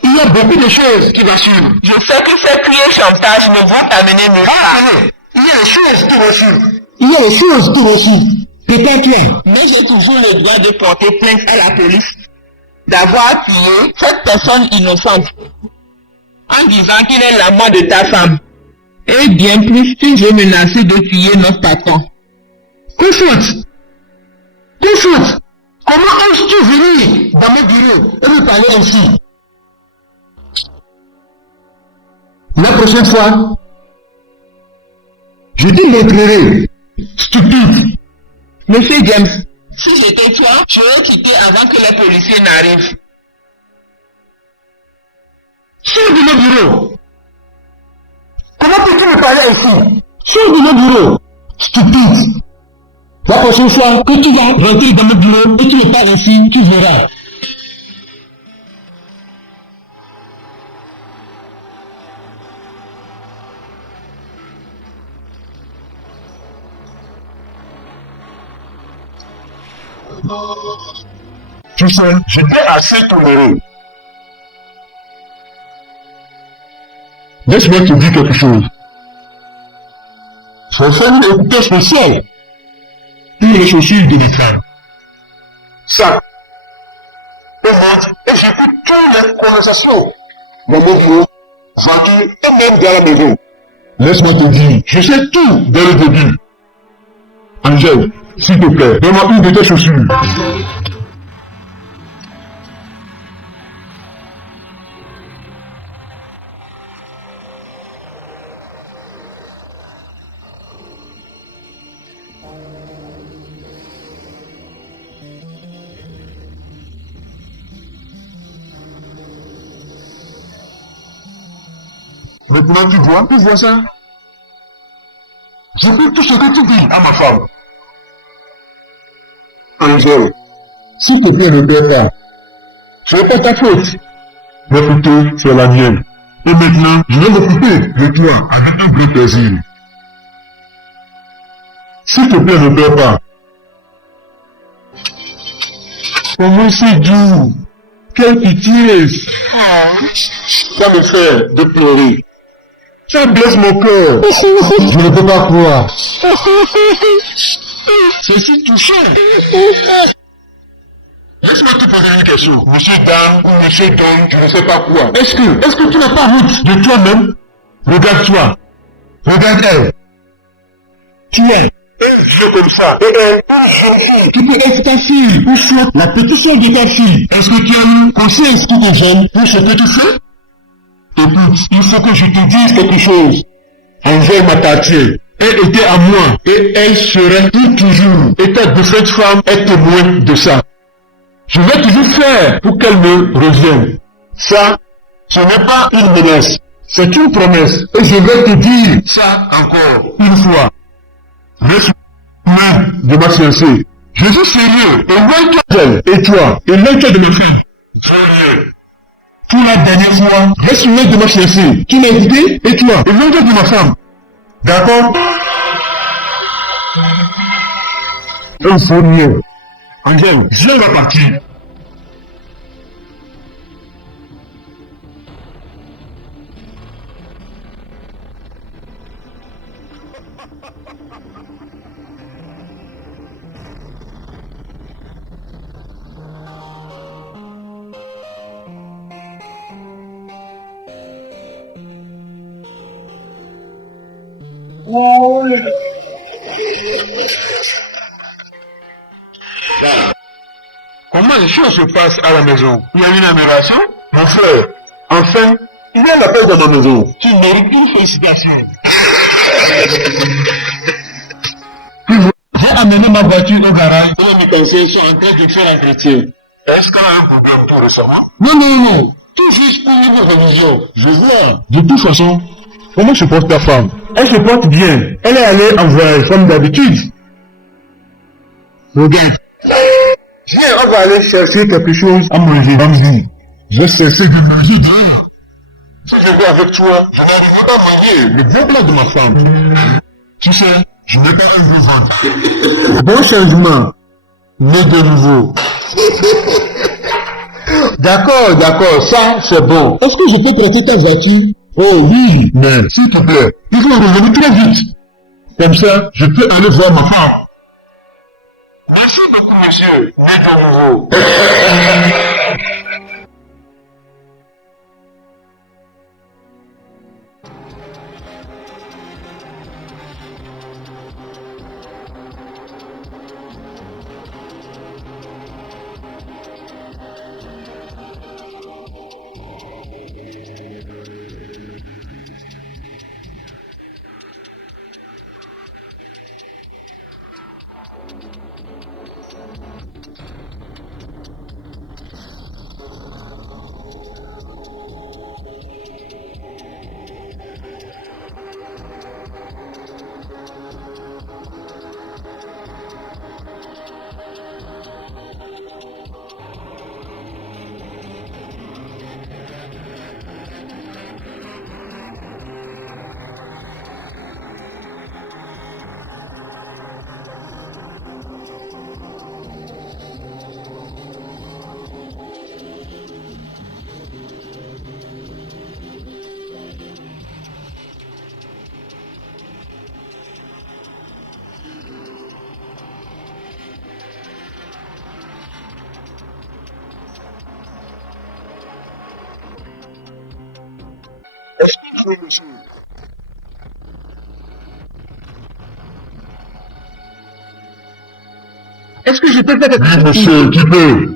Il y a beaucoup de choses qui vont suivre. Je sais que ces criers chantage ne vont t'amener nulle part. Il y a des choses qui vont suivre. Il y a des choses qui vont suivre. Prépare-toi. Mais j'ai toujours le droit de porter plainte à la police d'avoir tué cette personne innocente en disant qu'il est l'amant de ta femme. Et bien plus, tu veux menacer de tuer notre patron. Confoute! Comment oses-tu venir dans mon bureau et me parler ainsi? La prochaine fois, je te montrerai. Stupide! Monsieur James, si j'étais toi, je vais quitter avant que les policiers n'arrivent. Sors de mon bureau! Comment peux-tu me parler ainsi? Sors de mon bureau! Stupide! La prochaine fois que tu vas rentrer dans mon bureau et tu me parles ainsi, tu verras. Tu sais, j'étais assez toléré. Laisse-moi te dire quelque chose. J'ai fait une écouteur spéciale. Une les chaussures de mes femmes. Ça. Et j'écoute toutes les conversations. Dans mon bureau, voiture et même dans la maison. Laisse-moi te dire, je sais tout dès le début. Angèle, s'il te plaît, donne-moi une de tes chaussures. Maintenant, tu vois ça? J'écoute tout ce que tu dis à ma femme. Angèle, s'il te plaît, ne pleure pas. Ce n'est pas ta faute. Mais plutôt, c'est la mienne. Et maintenant, je vais m'occuper de toi avec un grand plaisir. S'il te plaît, ne pleure pas. Comment c'est doux? Quelle pitié! Ça me fait de pleurer. Ça blesse mon cœur. Je ne peux pas croire. C'est si touchant. Laisse-moi te poser une question. Monsieur Dan ou Monsieur Don, je ne sais pas quoi. Est-ce que tu n'as pas honte de toi-même? Regarde-toi. Regarde elle. Tu es une fille comme ça. Et elle, tu peux être ta fille. Ou soit la petite soeur de ta fille. Est-ce que tu as eu conscience qui te gêne pour ce que tu fais? Écoute, il faut que je te dise quelque chose. Angèle m'appartient. Elle était à moi. Et elle serait pour toujours. Et ta défunte femme est témoin de ça. Je vais toujours faire pour qu'elle me revienne. Ça, ce n'est pas une menace. C'est une promesse. Et je vais te dire ça encore une fois. Reste loin de ma fiancée. Je suis sérieux. Éloigne-toi d'elle. Et toi, éloigne-toi de ma fille. Pour la dernière fois, reste loin de ma fiancée. Tu m'as écouté? Et toi, éloigne-toi de ma femme. D'accord? Un faux mieux. Angèle, viens de partir. Comment les choses se passent à la maison? Il y a une amélioration? Mon frère, enfin, il y a la paix dans ma maison. Tu mérites une félicitation. J'ai amené ma voiture au garage et les mécaniciens sont en train de faire l'entretien. Est-ce qu'il y a un problème tout récemment? Non. Tout juste pour une révision. Je vois. De toute façon, comment se porte ta femme? Elle se porte bien. Elle est allée en voyage comme d'habitude. Regarde. Viens, on va aller chercher quelque chose à manger. Vas-y. J'ai cessé de manger dehors. Si je vais avec toi, je n'arriverai pas à manger le bon plat de ma femme. Tu sais, je n'ai pas un gros ventre. Bon changement. Né de nouveau. D'accord, ça c'est bon. Est-ce que je peux prêter ta voiture? Oh oui, mais s'il te plaît, il faut revenir très vite. Comme ça, je peux aller voir ma femme. Merci beaucoup, monsieur. Né de nouveau. Est-ce que je peux faire quelque chose? Oui, monsieur, tu peux.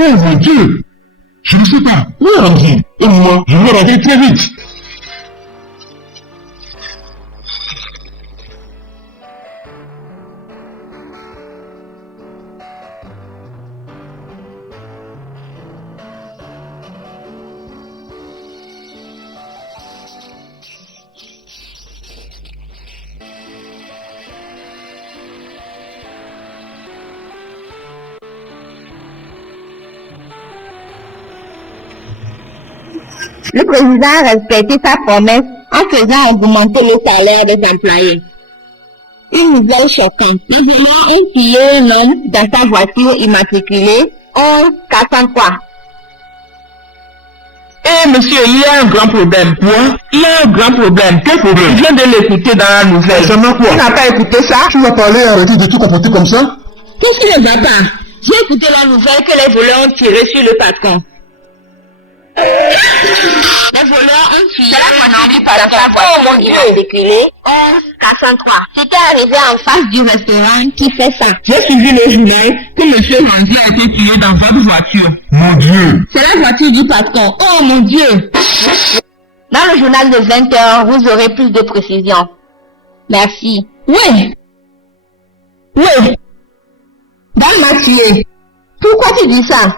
Oh mon Dieu! Je ne sais pas. Où est Andrew? Et moi, je vais rentrer très vite. Le président a respecté sa promesse en faisant augmenter le salaire des employés. Une nouvelle choquante. Les voleurs ont tué un homme dans sa voiture immatriculée 11-403. Eh monsieur, il y a un grand problème. Quoi? Il y a un grand problème. Quel problème? Je viens de l'écouter dans la nouvelle. Concernant quoi? Tu n'as pas écouté ça? Tu vas parler et arrêter de tout comporter comme ça? Qu'est-ce qui ne va pas? J'ai écouté la nouvelle que les voleurs ont tiré sur le patron. Les voleurs ont tué un homme dans sa voiture immatriculée 11-403. C'était arrivé en face du restaurant qui fait ça. J'ai suivi le journal que monsieur Randy a été tué dans votre voiture. Mon Dieu! C'est la voiture du patron. Oh mon Dieu! Dans le journal de 20h, vous aurez plus de précisions. Merci. Oui. Oui. Dan m'a tué. Pourquoi tu dis ça?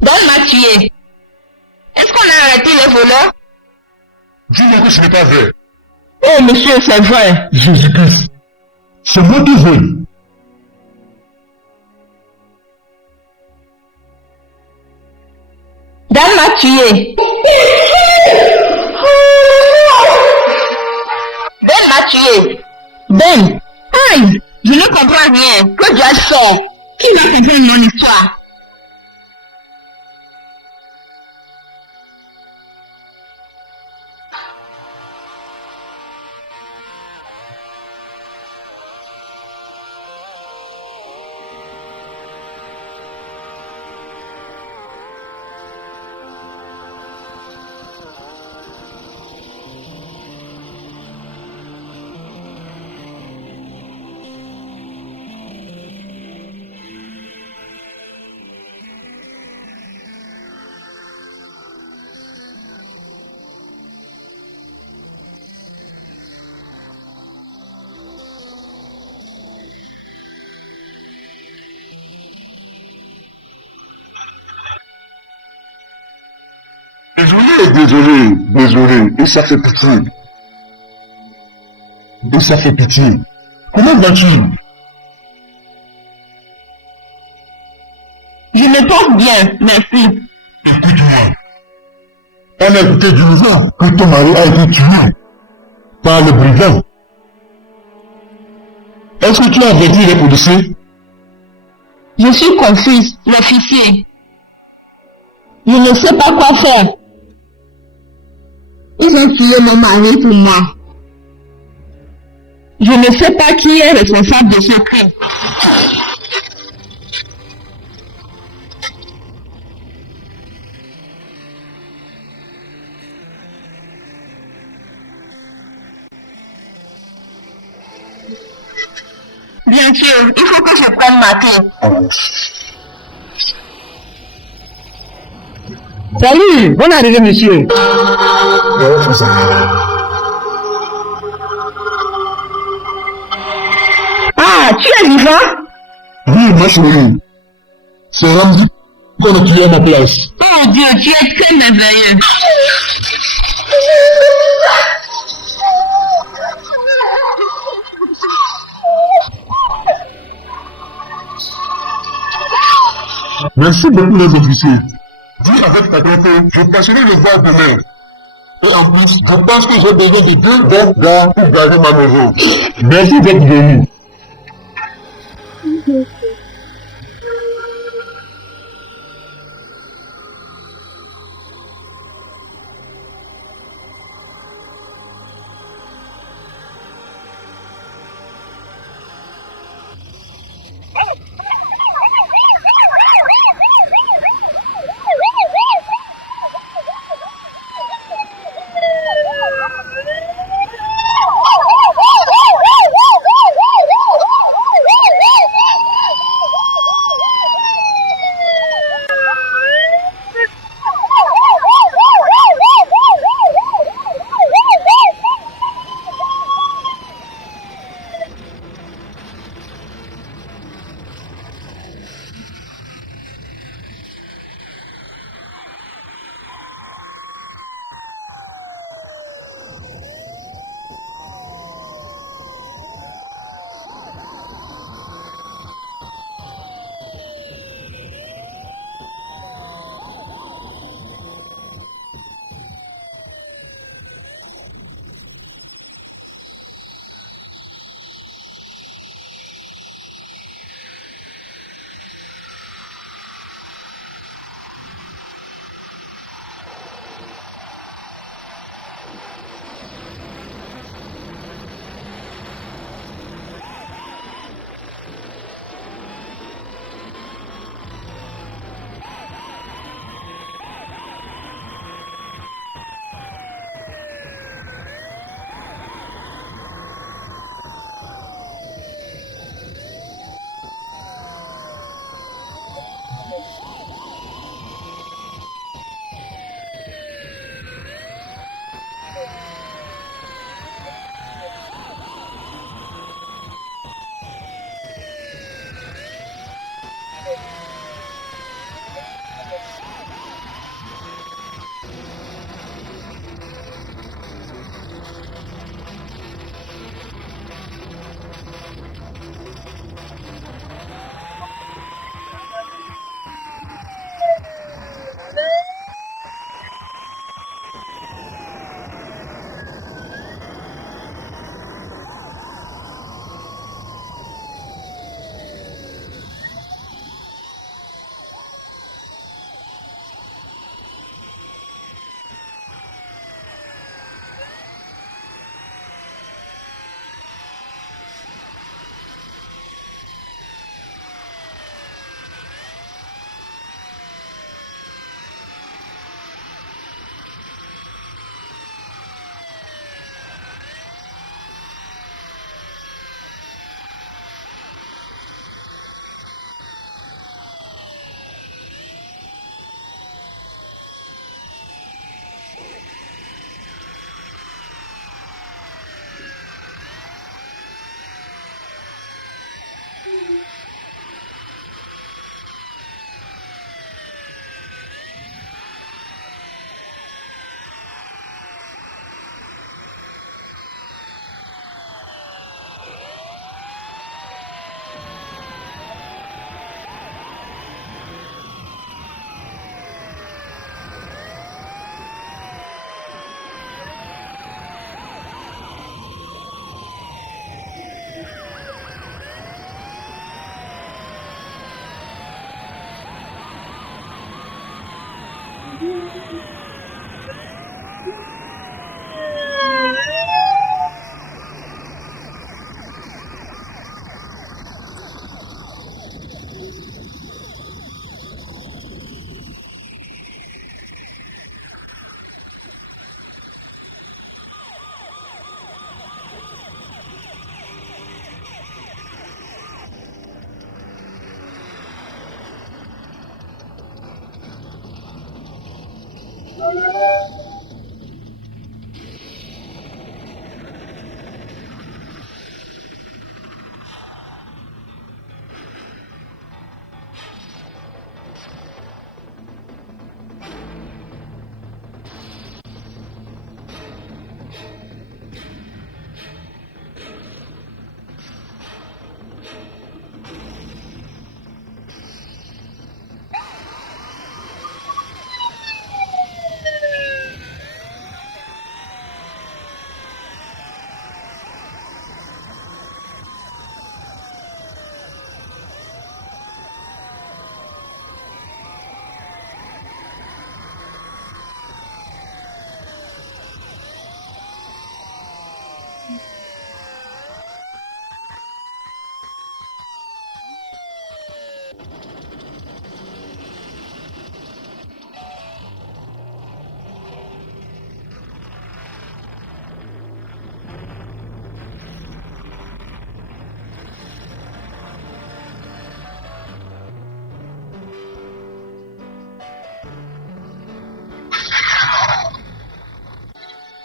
Dan m'a tué. Est-ce qu'on a arrêté les voleurs? Dis-moi que ce n'est pas vrai. Oh monsieur, c'est vrai. Jésus-Christ. C'est moi qui veux. Dan m'a tué. Ben m'a tué. Ben. Aïe. Je ne comprends rien. Que Dieu fait? Qui va comprendre mon histoire? Désolé, et ça fait pitié. Et ça fait pitié. Comment vas-tu? Je me porte bien, merci. Écoute-moi. On a écouté du nouveau que ton mari a été tué par le brigand. Est-ce que tu as averti les policiers? Je suis confuse, l'officier. Je ne sais pas quoi faire. Ils ont tué mon mari pour moi. Je ne sais pas qui est responsable de ce crime. Bien sûr, il faut que je prenne ma clé. Salut, bonne arrivée monsieur. Ah, tu es vivant? Oui, ma chérie. C'est Ramzi qu'on a tué à ma place. Oh Dieu, tu es très merveilleux. Merci beaucoup les officiers. Dis avec ta tête, je passerai le voir demain. Et en plus, je pense que j'ai besoin de 2 bons gars pour garder ma maison. Merci d'être venu.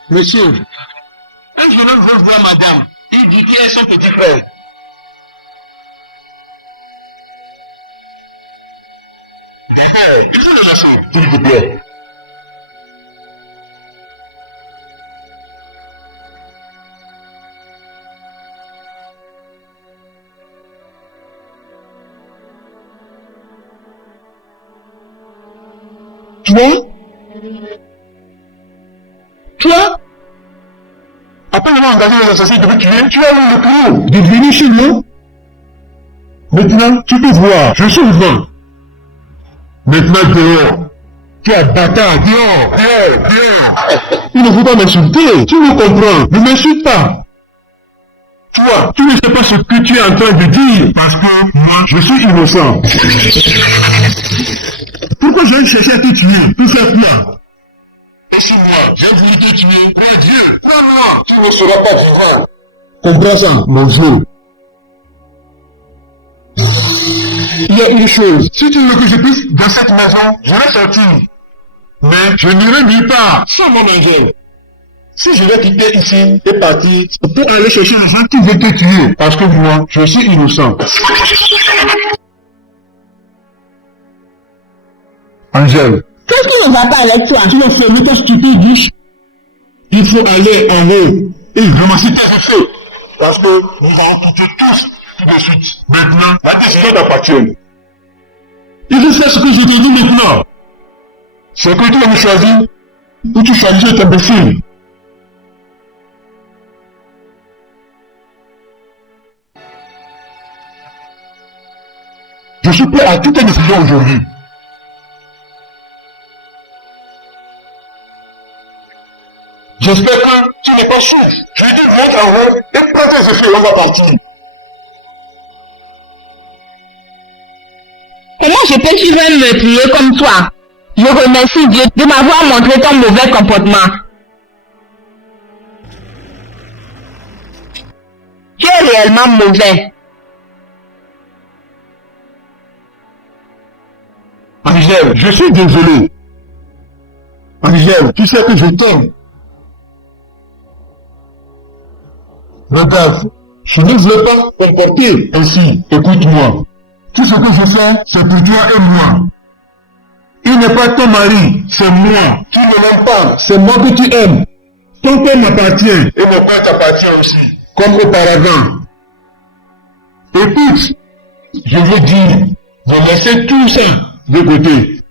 Monsieur, un jeune homme veut voir madame. Il dit qu'il est son petit frère. D'accord, il faut le laisser, s'il vous plaît. Toi après avoir engagé les assassins de tuer, tu as eu le coup de venir chez nous. Maintenant, tu peux voir, je suis devant. Maintenant, dehors. Tu es bâtard, dehors. Il ne faut pas m'insulter, tu me comprends, ne m'insulte pas. Toi, tu ne sais pas ce que tu es en train de dire, parce que moi, je suis innocent. Pourquoi je vais chercher à te tuer, tout ça, toi? Et si moi, j'ai voulu te tuer, mon Dieu, non, tu ne seras pas vivant. Comprends ça, mon Dieu. Il y a une chose, si tu veux que je puisse dans cette maison, je vais sortir. Mais je n'irai nulle part, sans mon angèle. Si je vais quitter ici et partir, c'est pour aller chercher les gens qui veulent te tuer. Parce que moi, je suis innocent. Angèle. Qu'est-ce qui ne va pas avec toi? Tu vas faire le qu'est-ce que tu te dis? Il faut aller en haut et ramasser tes effets. Parce que nous allons quitter tous tout de suite. Maintenant, la décision t'appartient. Il faut faire ce que je te dis maintenant. C'est que tu vas me choisir ou tu choisis cet imbécile. Je suis prêt à toutes tes décisions aujourd'hui. J'espère que tu n'es pas sourd. Je dis monte en haut et prends tes effets, on va partir. Comment je peux suivre un meurtrier comme toi? Je remercie Dieu de m'avoir montré ton mauvais comportement. Tu es réellement mauvais. Angèle, je suis désolé. Angèle, tu sais que je t'aime. Regarde, je ne voulais pas comporter ainsi. Écoute-moi. Tout ce que je fais, c'est pour toi et moi. Il n'est pas ton mari, c'est moi. Tu ne m'aimes pas, c'est moi que tu aimes. Ton père m'appartient et mon père t'appartient aussi, comme auparavant. Écoute, je veux dire, de laisser tout ça de côté.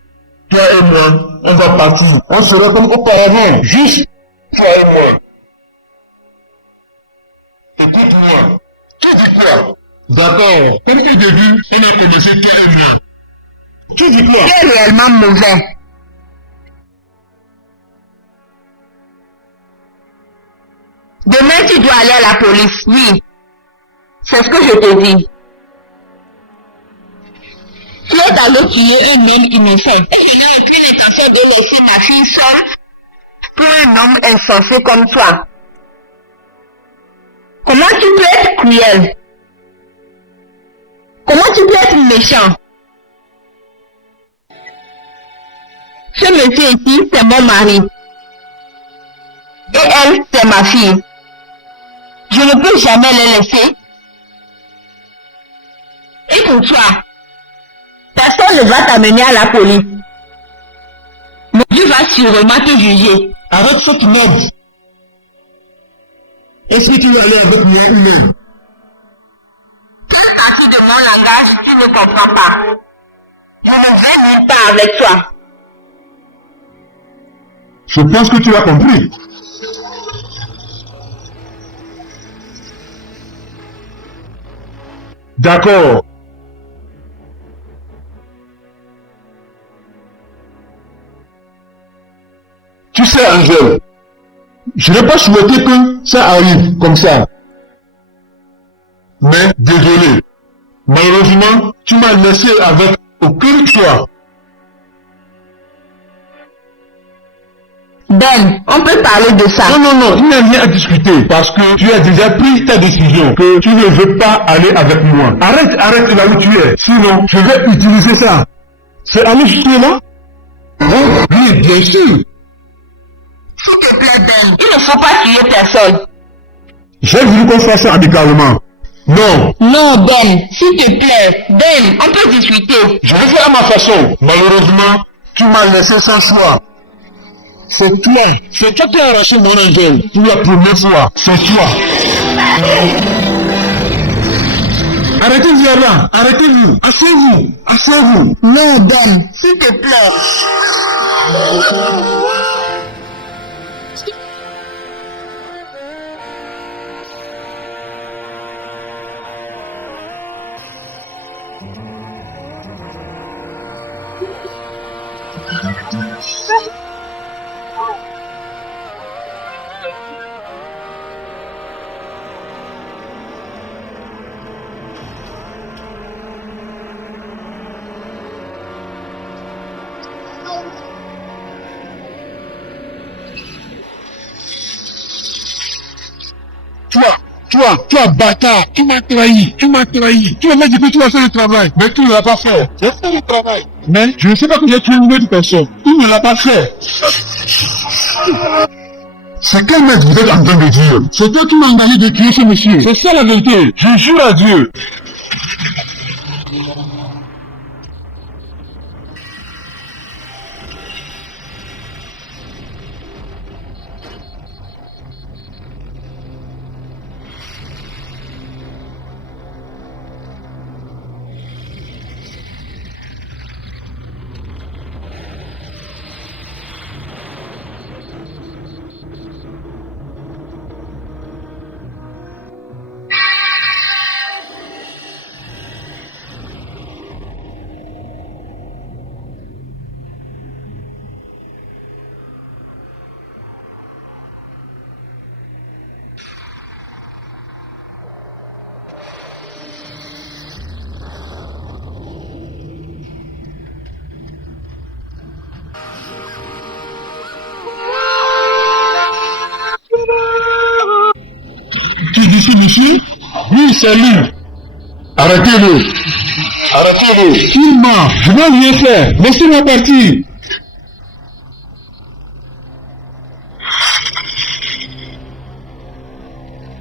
Toi et moi, on va partir. On sera comme auparavant, juste toi et moi. Écoute-moi, tu dis quoi? D'accord, comme au début, on a commencé toi et moi. Tu dis quoi? Tu es réellement mauvais. dois aller à la police. Oui. C'est ce que je te dis. Tu es allé tuer un homme innocent. Et je n'ai aucune intention de laisser ma fille seule pour un homme insensé comme toi. Comment tu peux être cruel? Comment tu peux être méchant? Ce monsieur ici, c'est mon mari. Et elle, c'est ma fille. Je ne peux jamais les laisser. Et pour toi, personne ne va t'amener à la police. Mais Dieu va sûrement te juger. Arrête cette merde. Est-ce que tu veux aller avec moi ou non? Quelle partie de mon langage tu ne comprends pas? Je ne vais nulle part avec toi. Je pense que tu as compris. D'accord. Tu sais, Angèle, je n'ai pas souhaité que ça arrive comme ça. Mais désolé. Malheureusement, tu m'as laissé avec aucun choix. Ben, on peut parler de ça. Non, il n'y a rien à discuter parce que tu as déjà pris ta décision que tu ne veux pas aller avec moi. Arrête là où tu es. Sinon, je vais utiliser ça. C'est aller jusqu'à là? Oh, oui, bien sûr. S'il te plaît, Ben, il ne faut pas tuer personne. J'ai voulu qu'on fasse ça amicalement. Non. Non, Ben, s'il te plaît. Ben, on peut discuter. Je vais faire à ma façon. Malheureusement, tu m'as laissé sans choix. C'est toi qui as arraché mon Angèle pour la première fois. C'est toi. Arrêtez-vous là, arrêtez-vous, asseyez-vous. Non, Ben, s'il te plaît. Toi, bâtard, tu m'as trahi. Tu m'as dit que tu vas faire le travail, mais tu ne l'as pas fait. J'ai fait le travail. Mais je ne sais pas que j'ai tué une autre personne. Tu ne l'as pas fait. C'est quel mec vous êtes en train de dire? C'est toi qui m'as engagé de tuer ce monsieur. C'est ça la vérité. Je jure à Dieu. Tu dis ce monsieur? Oui, c'est lui. Arrêtez-le. Il ment. Je ne vais rien faire. Laissez-moi partir.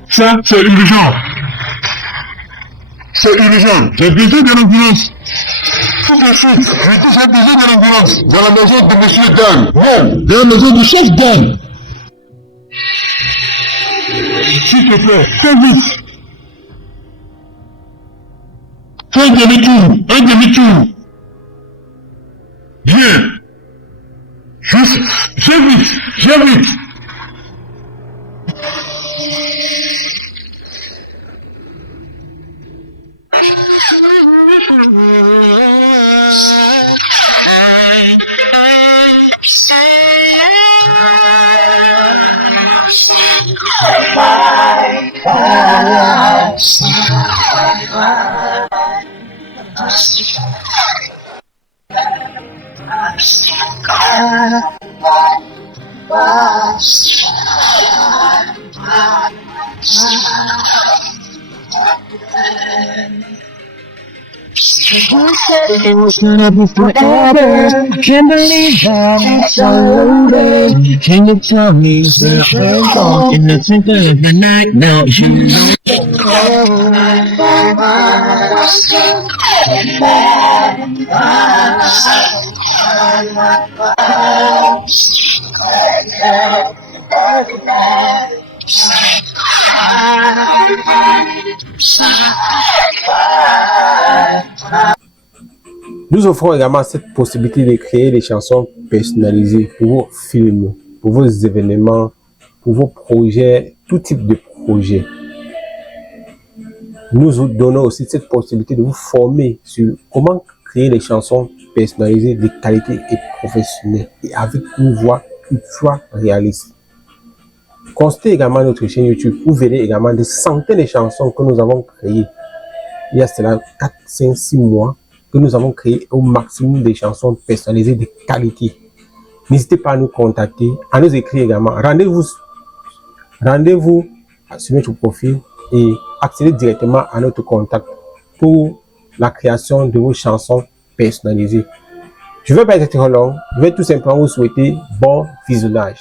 Ça, c'est urgent. J'ai besoin de l'ambulance. Tout de suite. J'ai besoin de l'ambulance. Dans la maison de monsieur Dan. Non. Dans la maison du chef Dan. S'il te plaît, fais vite. Fais un demi-tour. Viens. Juste, j'ai vite. It was gonna be forever. I can't believe that it's so loaded. Can you tell me is it wrong in the twinkle of the night? Now you know. Nous offrons également cette possibilité de créer des chansons personnalisées pour vos films, pour vos événements, pour vos projets, tout type de projet. Nous vous donnons aussi cette possibilité de vous former sur comment créer des chansons personnalisées de qualité et professionnelle et avec une voix ultra réaliste. Consultez également notre chaîne YouTube. Vous verrez également des centaines de chansons que nous avons créées il y a cela 4, 5, 6 mois que nous avons créé au maximum des chansons personnalisées de qualité. N'hésitez pas à nous contacter, à nous écrire également. Rendez-vous sur notre profil et accédez directement à notre contact pour la création de vos chansons personnalisées. Je ne vais pas être trop long, je vais tout simplement vous souhaiter bon visionnage.